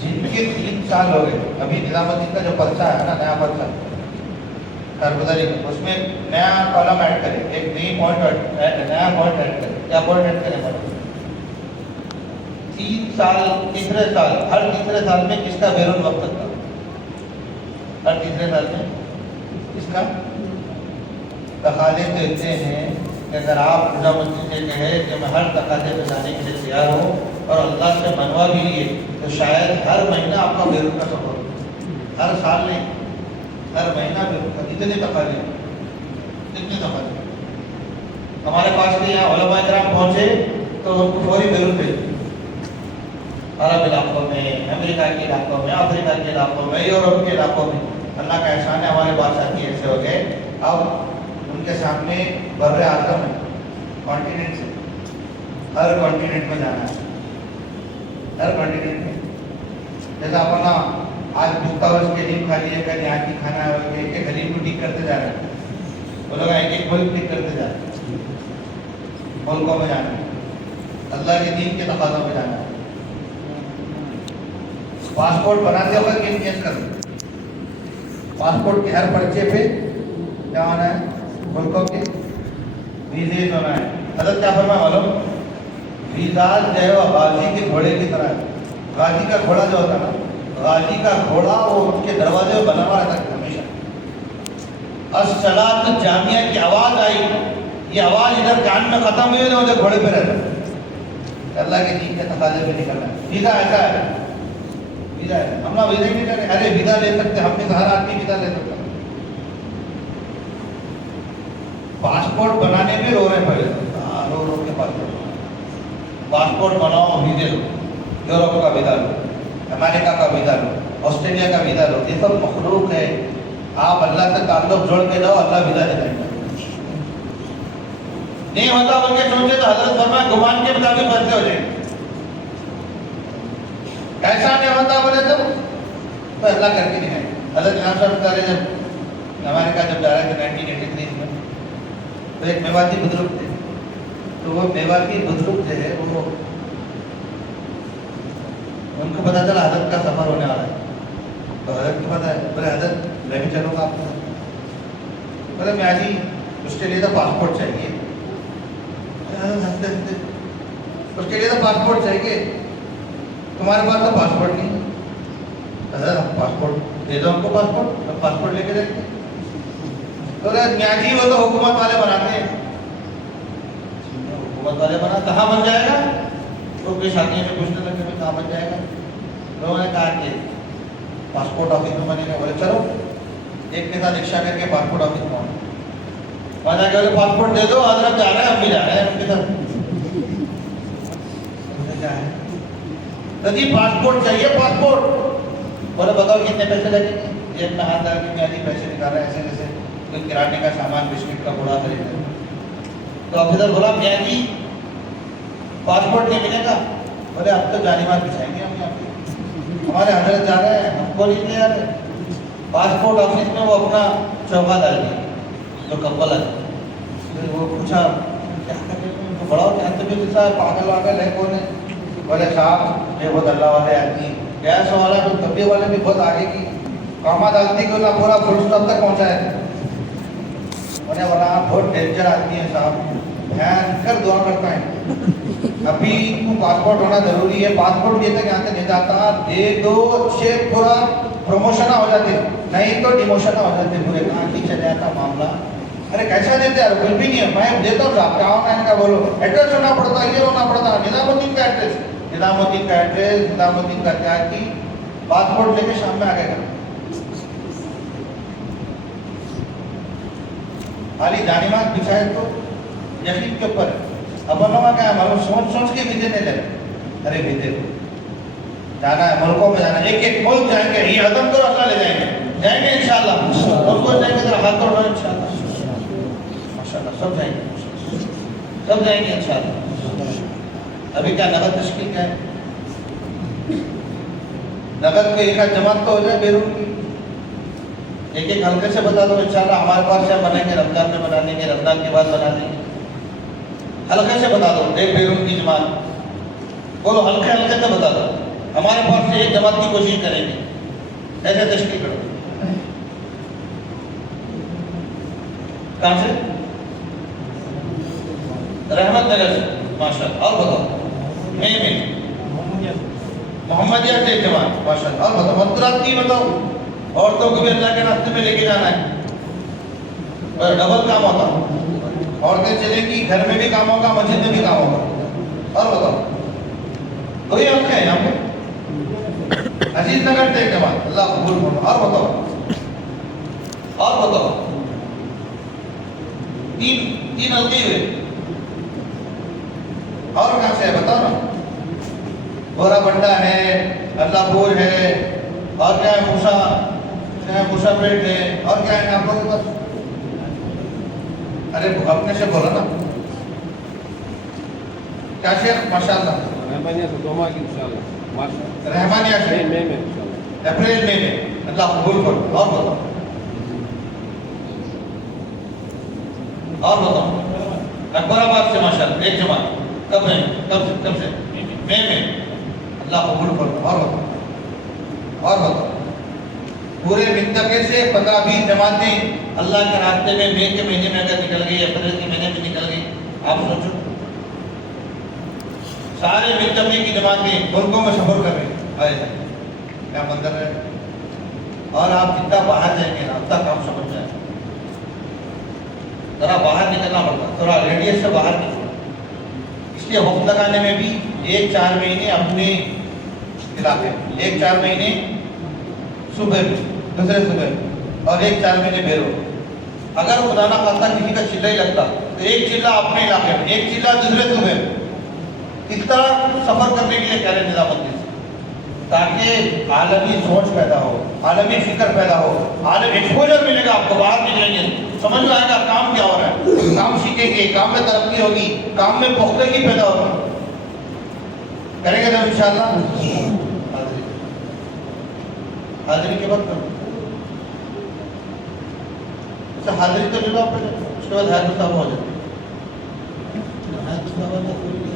جن کے 3 سال ہو گئے, ابھی نظام الدین کا جو پرچہ ہے نا, نیا پرچہ کارگزاری, اس میں نیا کالم ایڈ کرے, ایک نئی پوائنٹ نیا پوائنٹ ایڈ کرے. کیا پوائنٹ ایڈ کرے؟ 3 سال, تیسرے سال, ہر تیسرے سال میں کس کا بیرون وقت تھا, ہر تیسرے سال میں کس کا. تقاضے دیتے ہیں کہ اگر آپ نظام الدین سے کہیں کہ میں ہر تقاضے پہ جانے کے لیے تیار ہوں اور اللہ سے منوا بھی لیے, تو شاید ہر مہینہ آپ کا بیرون کا سفر ہو. ہر سال نہیں, ہر مہینہ بیرون کا. اتنے تقاضے, اتنے تقاضے. ہمارے پاس کے یہاں علماء کرام پہنچے تو ان کو فوری بیرون بھیج, عرب علاقوں میں, امریکہ کے علاقوں میں, افریقہ کے علاقوں میں, یورپ کے علاقوں میں. اللہ کا احسان ہے, ہمارے بادشاہ کی ایسے ہو گئے. اب ان کے سامنے بر اعظم ہے, کانٹیننٹ سے, ہر کانٹیننٹ میں جانا ہے, ہر کانٹیننٹ میں. جیسا اپنا آج پستاوس کے حلیم کھا لیے, کل یہاں کی کھانا ہے, ایک ایک حلیم کو ٹھیک کرتے جا رہے ہیں. وہ لوگ ایک ایک ملک ٹھیک کرتے جا رہے ہیں, ملکوں میں جانا ہے, اللہ کے دین کے تقاضوں میں جانا ہے. پاسپورٹ بناتے ہوئے کن کیس کر, پاسپورٹ کے ہر پرچے پہ کیا ہونا ہے, ملکوں کے ویزے ہونا ہے. حضرت کیا فرمایا معلوم, ویزاز جو ہے وہ غازی کے گھوڑے کی طرح ہے. غازی کا گھوڑا جو ہوتا ہے نا, غازی کا گھوڑا وہ ان کے دروازے میں بنا ہوا رہتا ہے ہمیشہ. الصلاۃ جامعہ کی آواز آئی, یہ آواز ادھر کان میں ختم ہوئی تو گھوڑے پہ رہتا ہے. اللہ کے دین کے تقاضے پہ نکلنا ہے. ویزا ایسا ہے, ویزا ہے. ہم لوگ ویزا نہیں کرتے, ارے ویزا لے سکتے, ہم نے ہر آدمی ویزا لے سکتا. پاسپورٹ بنانے میں رو رہے پہلے, رو کے پاسپورٹ بناؤ, ویزے لو, یورپ کا ویزا لو, امریکہ کا ویزا لو, آسٹریلیا کا ویزا لو. یہ سب مخلوق ہے. آپ اللہ سے تعلق جوڑ کے جاؤ, اللہ ویزا دے دیں گے. نہیں ہوتا ان کے سوچے تو حضرت فرمایا گمان کے مطابق پیسے ہو جائیں. ایسا نہیں ہوتا بولے تو اللہ کر کے دکھائیں. حضرت امام صاحب بتا رہے جب امریکہ جب جا رہے تھے 1983 میں تو ایک میواتی بزرگ تھے. تو وہ میواتی بزرگ جو ہے وہ ان کو پتا چلا حضرت کا سفر ہونے والا ہے. تو حضرت کو پتا ہے, بولے حضرت میں بھی چلوں گا آپ کے ساتھ. بولے میں جی اس کے لیے تو پاسپورٹ چاہیے. اس کے لیے تو پاسپورٹ چاہیے, تمہارے پاس تو پاسپورٹ نہیں. حضرت ہم پاسپورٹ دے دو ہم کو, پاسپورٹ ہم پاسپورٹ لے کے جائیں گے. بولے میاں جی وہ تو حکومت والے بناتے ہیں. حکومت والے بنا کہاں بن جائے گا؟ تو کوئی شادی میں پوچھنے لگے میں کہاں بن جائے گا. لوگوں نے کہا کہ پاسپورٹ آفس میں بنے گا. بولے چلو ایک کے ساتھ رکشا کر کے پاسپورٹ آفس میں وہاں جا کے بولے پاسپورٹ دے دو, حضرت جا رہے ہیں, ہم بھی جا رہے ہیں ان کے ساتھ. تو جی پاسپورٹ چاہیے پاسپورٹ. بولے بتاؤ کتنے پیسے لگیں گے؟ جیب میں ہاتھ ڈال کے میاں جی پیسے نکال رہے ہیں ایسے جیسے کوئی کرانے کا سامان بسکٹ کا بوڑا خریدے. تو آفیسر بولا میاں جی پاسپورٹ نہیں ملے گا. بولے اب تو جانی مار بچھائیں گے ہم یہاں پہ, ہمارے حضرت جا رہے ہیں, ہم کو نہیں لے آ رہے. پاسپورٹ آفس میں وہ اپنا چوکا ڈال گیا جو کپل ہے. وہ پوچھا کیا کریں تو بڑا ہو جانتے بھی صاحب پاگل واگل ہے کون ہے. بولے صاحب یہ بہت اللہ والے آدمی. گیس والا تو ڈبے والے بھی بہت آگے کی کاما ڈالتی کہ انہیں پورا فل اسٹاپ تک پہنچائے. انہیں بولا بہت ڈینجر آدمی ہے صاحب, بھینکر دعا کرتا ہے. ابھی کو پاسپورٹ ہونا ضروری ہے, پاسپورٹ بھی تک یہاں تک نہیں جاتا, دے دو اچھے پورا پروموشن ہو جاتے, نہیں تو ڈیموشن ہو جاتے پورے. کہاں کی چلے جاتا معاملہ. ارے کیسا دیتے یار, کچھ بھی نہیں ہے, میں دیتا ہوں صاحب کیا ہونا ہے کا بولو. ایڈریس ہونا پڑتا, یہ ہونا پڑتا, نظام الدین کا ایڈریس, نظام الدین کا ایڈریس, نظام الدین کا کیا کی پاسپورٹ لے کے شام میں آگے کر. خالی جانیمات بچھائے تو یقین کے اوپر ہے. اب انہوں نے کہا معلوم سوچ سوچ کے ویزے نہیں لے رہے. ارے ویزے جانا ہے, ملکوں میں جانا ہے, ایک ایک ملک جائیں گے, یہ عدم کرو اللہ لے جائیں گے, جائیں گے انشاءاللہ. ملکوں جائیں گے ذرا ہاتھ توڑو انشاءاللہ. سب جائیں گے, سب جائیں گے انشاءاللہ. ابھی کیا نقد تشکیل کیا ہے؟ نقد کے ایک آدھ جماعت تو ہو جائے بیرون کی. ایک ایک ہلکے سے بتا دو انشاءاللہ. ہمارے پاس سے بنائیں گے, رمضان میں بنا دیں گے, رمضان کے بعد بنا دیں گے. ہلکے سے بتا دو, ایک بیرون کی جماعت بولو, ہلکے ہلکے سے بتا دو. ہمارے پاس سے ایک جماعت کی کوشش کریں گے, ایسے تشکیل کرو. کہاں سے؟ رحمت نگر سے, ماشاءاللہ. اور بتاؤ میں محمدیہ سے ایک جماعت, ماشاءاللہ. اور بتاؤ مذکورات کی بتاؤ. عورتوں کو بھی اللہ کے راستے میں لے کے جانا ہے, ڈبل کام ہوتا. عورتیں چلیں گی, گھر میں بھی کام ہوگا, مسجد میں بھی کام ہوگا. اور بتاؤ کوئی ہم ہے یہاں پہ عزیز نگر سے ایک جماعت, اللہ قبول کرو. اور بتاؤ, اور بتاؤ تین الگی ہوئے. اور کہاں سے ہے بتاؤ نا. گورا بنڈا ہے, اللہ پور ہے, اور کیا ہے موسا پیٹ ہے, اور کیا ہے آپ لوگوں کے پاس؟ ارے اپنے سے بولو نا. کیا شیخ ماشاءاللہ رحمانیہ سے اپریل میں اللہ قبول کرو. اور بتاؤ, اور بتاؤ اکبر آباد سے ماشاءاللہ ایک جماعت. کب ہے, کب سے میں اللہ قبول کرو. اور بتاؤ, اور بتاؤ پورے منطقے سے 15-20 جماعتیں اللہ کے راستے میں مئی کے مہینے میں اگر نکل گئی, اپریل کے مہینے میں نکل گئی, آپ سوچو سارے منطقے کی جماعتیں ملکوں میں سفر کر رہی ہیں. کیا منظر ہے. اور آپ جتنا باہر جائیں گے نا اتنا کام سمجھ جائیں گے. ذرا باہر نکلنا پڑتا, تھوڑا ریڈیس سے باہر نکلنا. اس لیے وقت لگانے میں بھی 1-4 مہینے اپنے علاقے, 1-4 مہینے صبح میں, دوسرے صبح, اور 1-4 مہینے بیرو. اگر خدا نہ خواستہ کسی کا چلہ ہی لگتا تو ایک چلہ اپنے علاقے میں, ایک چلہ دوسرے صبح میں. اس طرح سفر کرنے کے لیے کہہ رہے نظام الدین سے, تاکہ عالمی سوچ پیدا ہو, عالمی فکر پیدا ہو, عالمی ایکسپوجر ملے گا آپ کو. باہر نکلیں گے سمجھ میں آئے گا کام کیا ہو رہا ہے, کام سیکھیں گے, کام میں ترقی ہوگی, کام میں پختگی پیدا ہوگی. کریں گے تو انشاءاللہ. حاضری کے بعد کرنا. اچھا حاضری تو لے لو آپ نے, اس کے بعد حیات الصحابہ ہو جاتی ہے. حیات الصحابہ میں کوئی بھی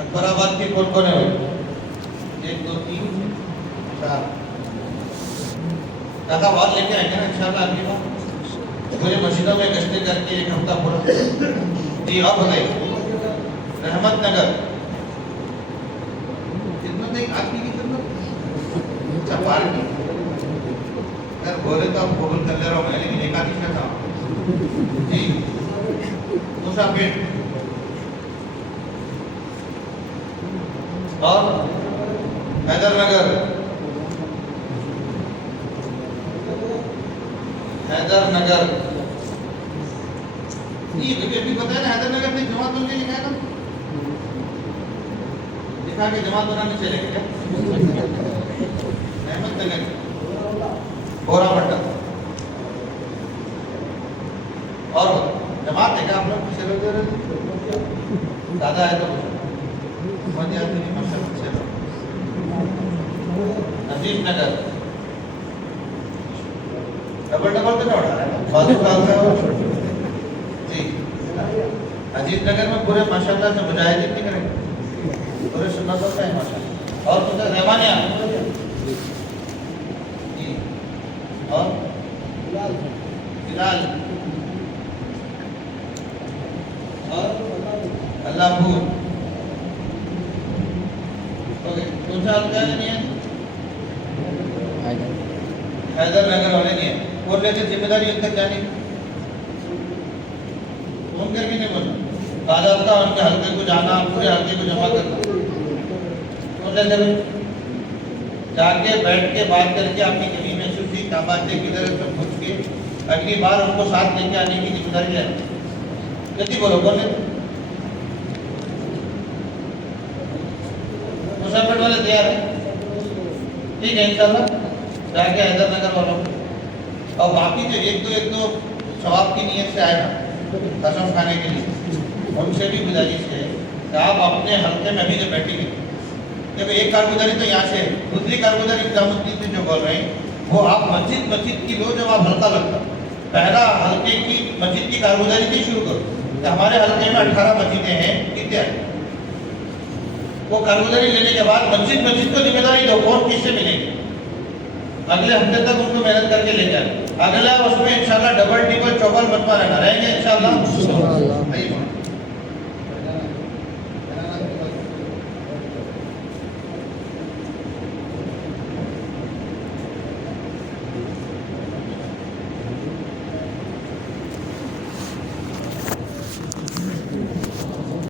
اکبر آباد کی کون کون ہے؟ 1 2 3 4 کہا بات لے کے آئیں گے نا انشاءاللہ آپ کی بات. مجھے مسجدوں میں گشتیں کر کے 1 ہفتہ پورا. جی آپ بتائیے. رحمت نگر خدمت ایک آدمی کی خدمت چپار کی. اگر بولے تو آپ قبول کر لے رہا ہوں میں, لیکن ایک آدمی کا تھا. جی موسیٰ پیٹ اور حیدر نگر. حیدر نگر یہ بھی پتہ ہے نا, حیدر نگر میں جماعت بن کے لکھا ہے نا, لکھا کہ جماعت بنانے چلے گئے کیا. احمد نگر بورا بٹا اور جماعت ہے کیا آپ لوگ پیچھے لوگ دے رہے زیادہ ہے تو عزیز نگر ڈبل ڈبل تو نہ اٹھا رہا ہے بازو کا ہے. جی عزیز نگر میں پورے ماشاءاللہ سے مجاہدین نہیں کریں گے, پورے سنتوں کا ہے ماشاءاللہ. اور کچھ رحمانیہ جی اور بلال اور اللہ پور. کون سا آپ کیا نہیں ہے؟ حیدر نگر والے نہیں ہے. اور لیکن ذمہ داری ان تک جانی فون کر کے نہیں بولنا, باضابطہ ان کے حلقے کو جانا, پورے حلقے کو جمع کرنا. کون لیتے بھائی جا کے بیٹھ کے بات کر کے آپ کی زمین میں سوچی کیا بات ہے کدھر ہے سب پوچھ کے اگلی بار ان کو ساتھ لے کے آنے کی ذمہ داری ہے. جلدی بولو کون لیتے مسافر والے تیار ہیں؟ ٹھیک ہے انشاءاللہ جا کے حیدر نگر والوں اور باقی جو ایک دو ثواب کی نیت سے آئے نا قسم کھانے کے لیے, ان سے بھی گزارش ہے کہ آپ اپنے حلقے میں ابھی جو بیٹھیں گے, دیکھو ایک کارگزاری تو یہاں سے ہے, دوسری کارگزاری نظام الدین سے جو بول رہے ہیں وہ آپ مسجد کی لو, جب آپ حلقہ لگتا پہلا حلقے کی مسجد کی کارگزاری سے شروع کرو کہ ہمارے حلقے میں 18 مسجدیں ہیں کتنے آئے. وہ کارگزاری لینے کے بعد مسجد کو ذمہ داری دو کون کس سے ملے گی. اگلے ہفتے تک ان کو محنت کر کے لے جائیں. اگلا اس میں انشاءاللہ ڈبل ٹیبل چوبل بنوا رہنا رہیں گے انشاءاللہ.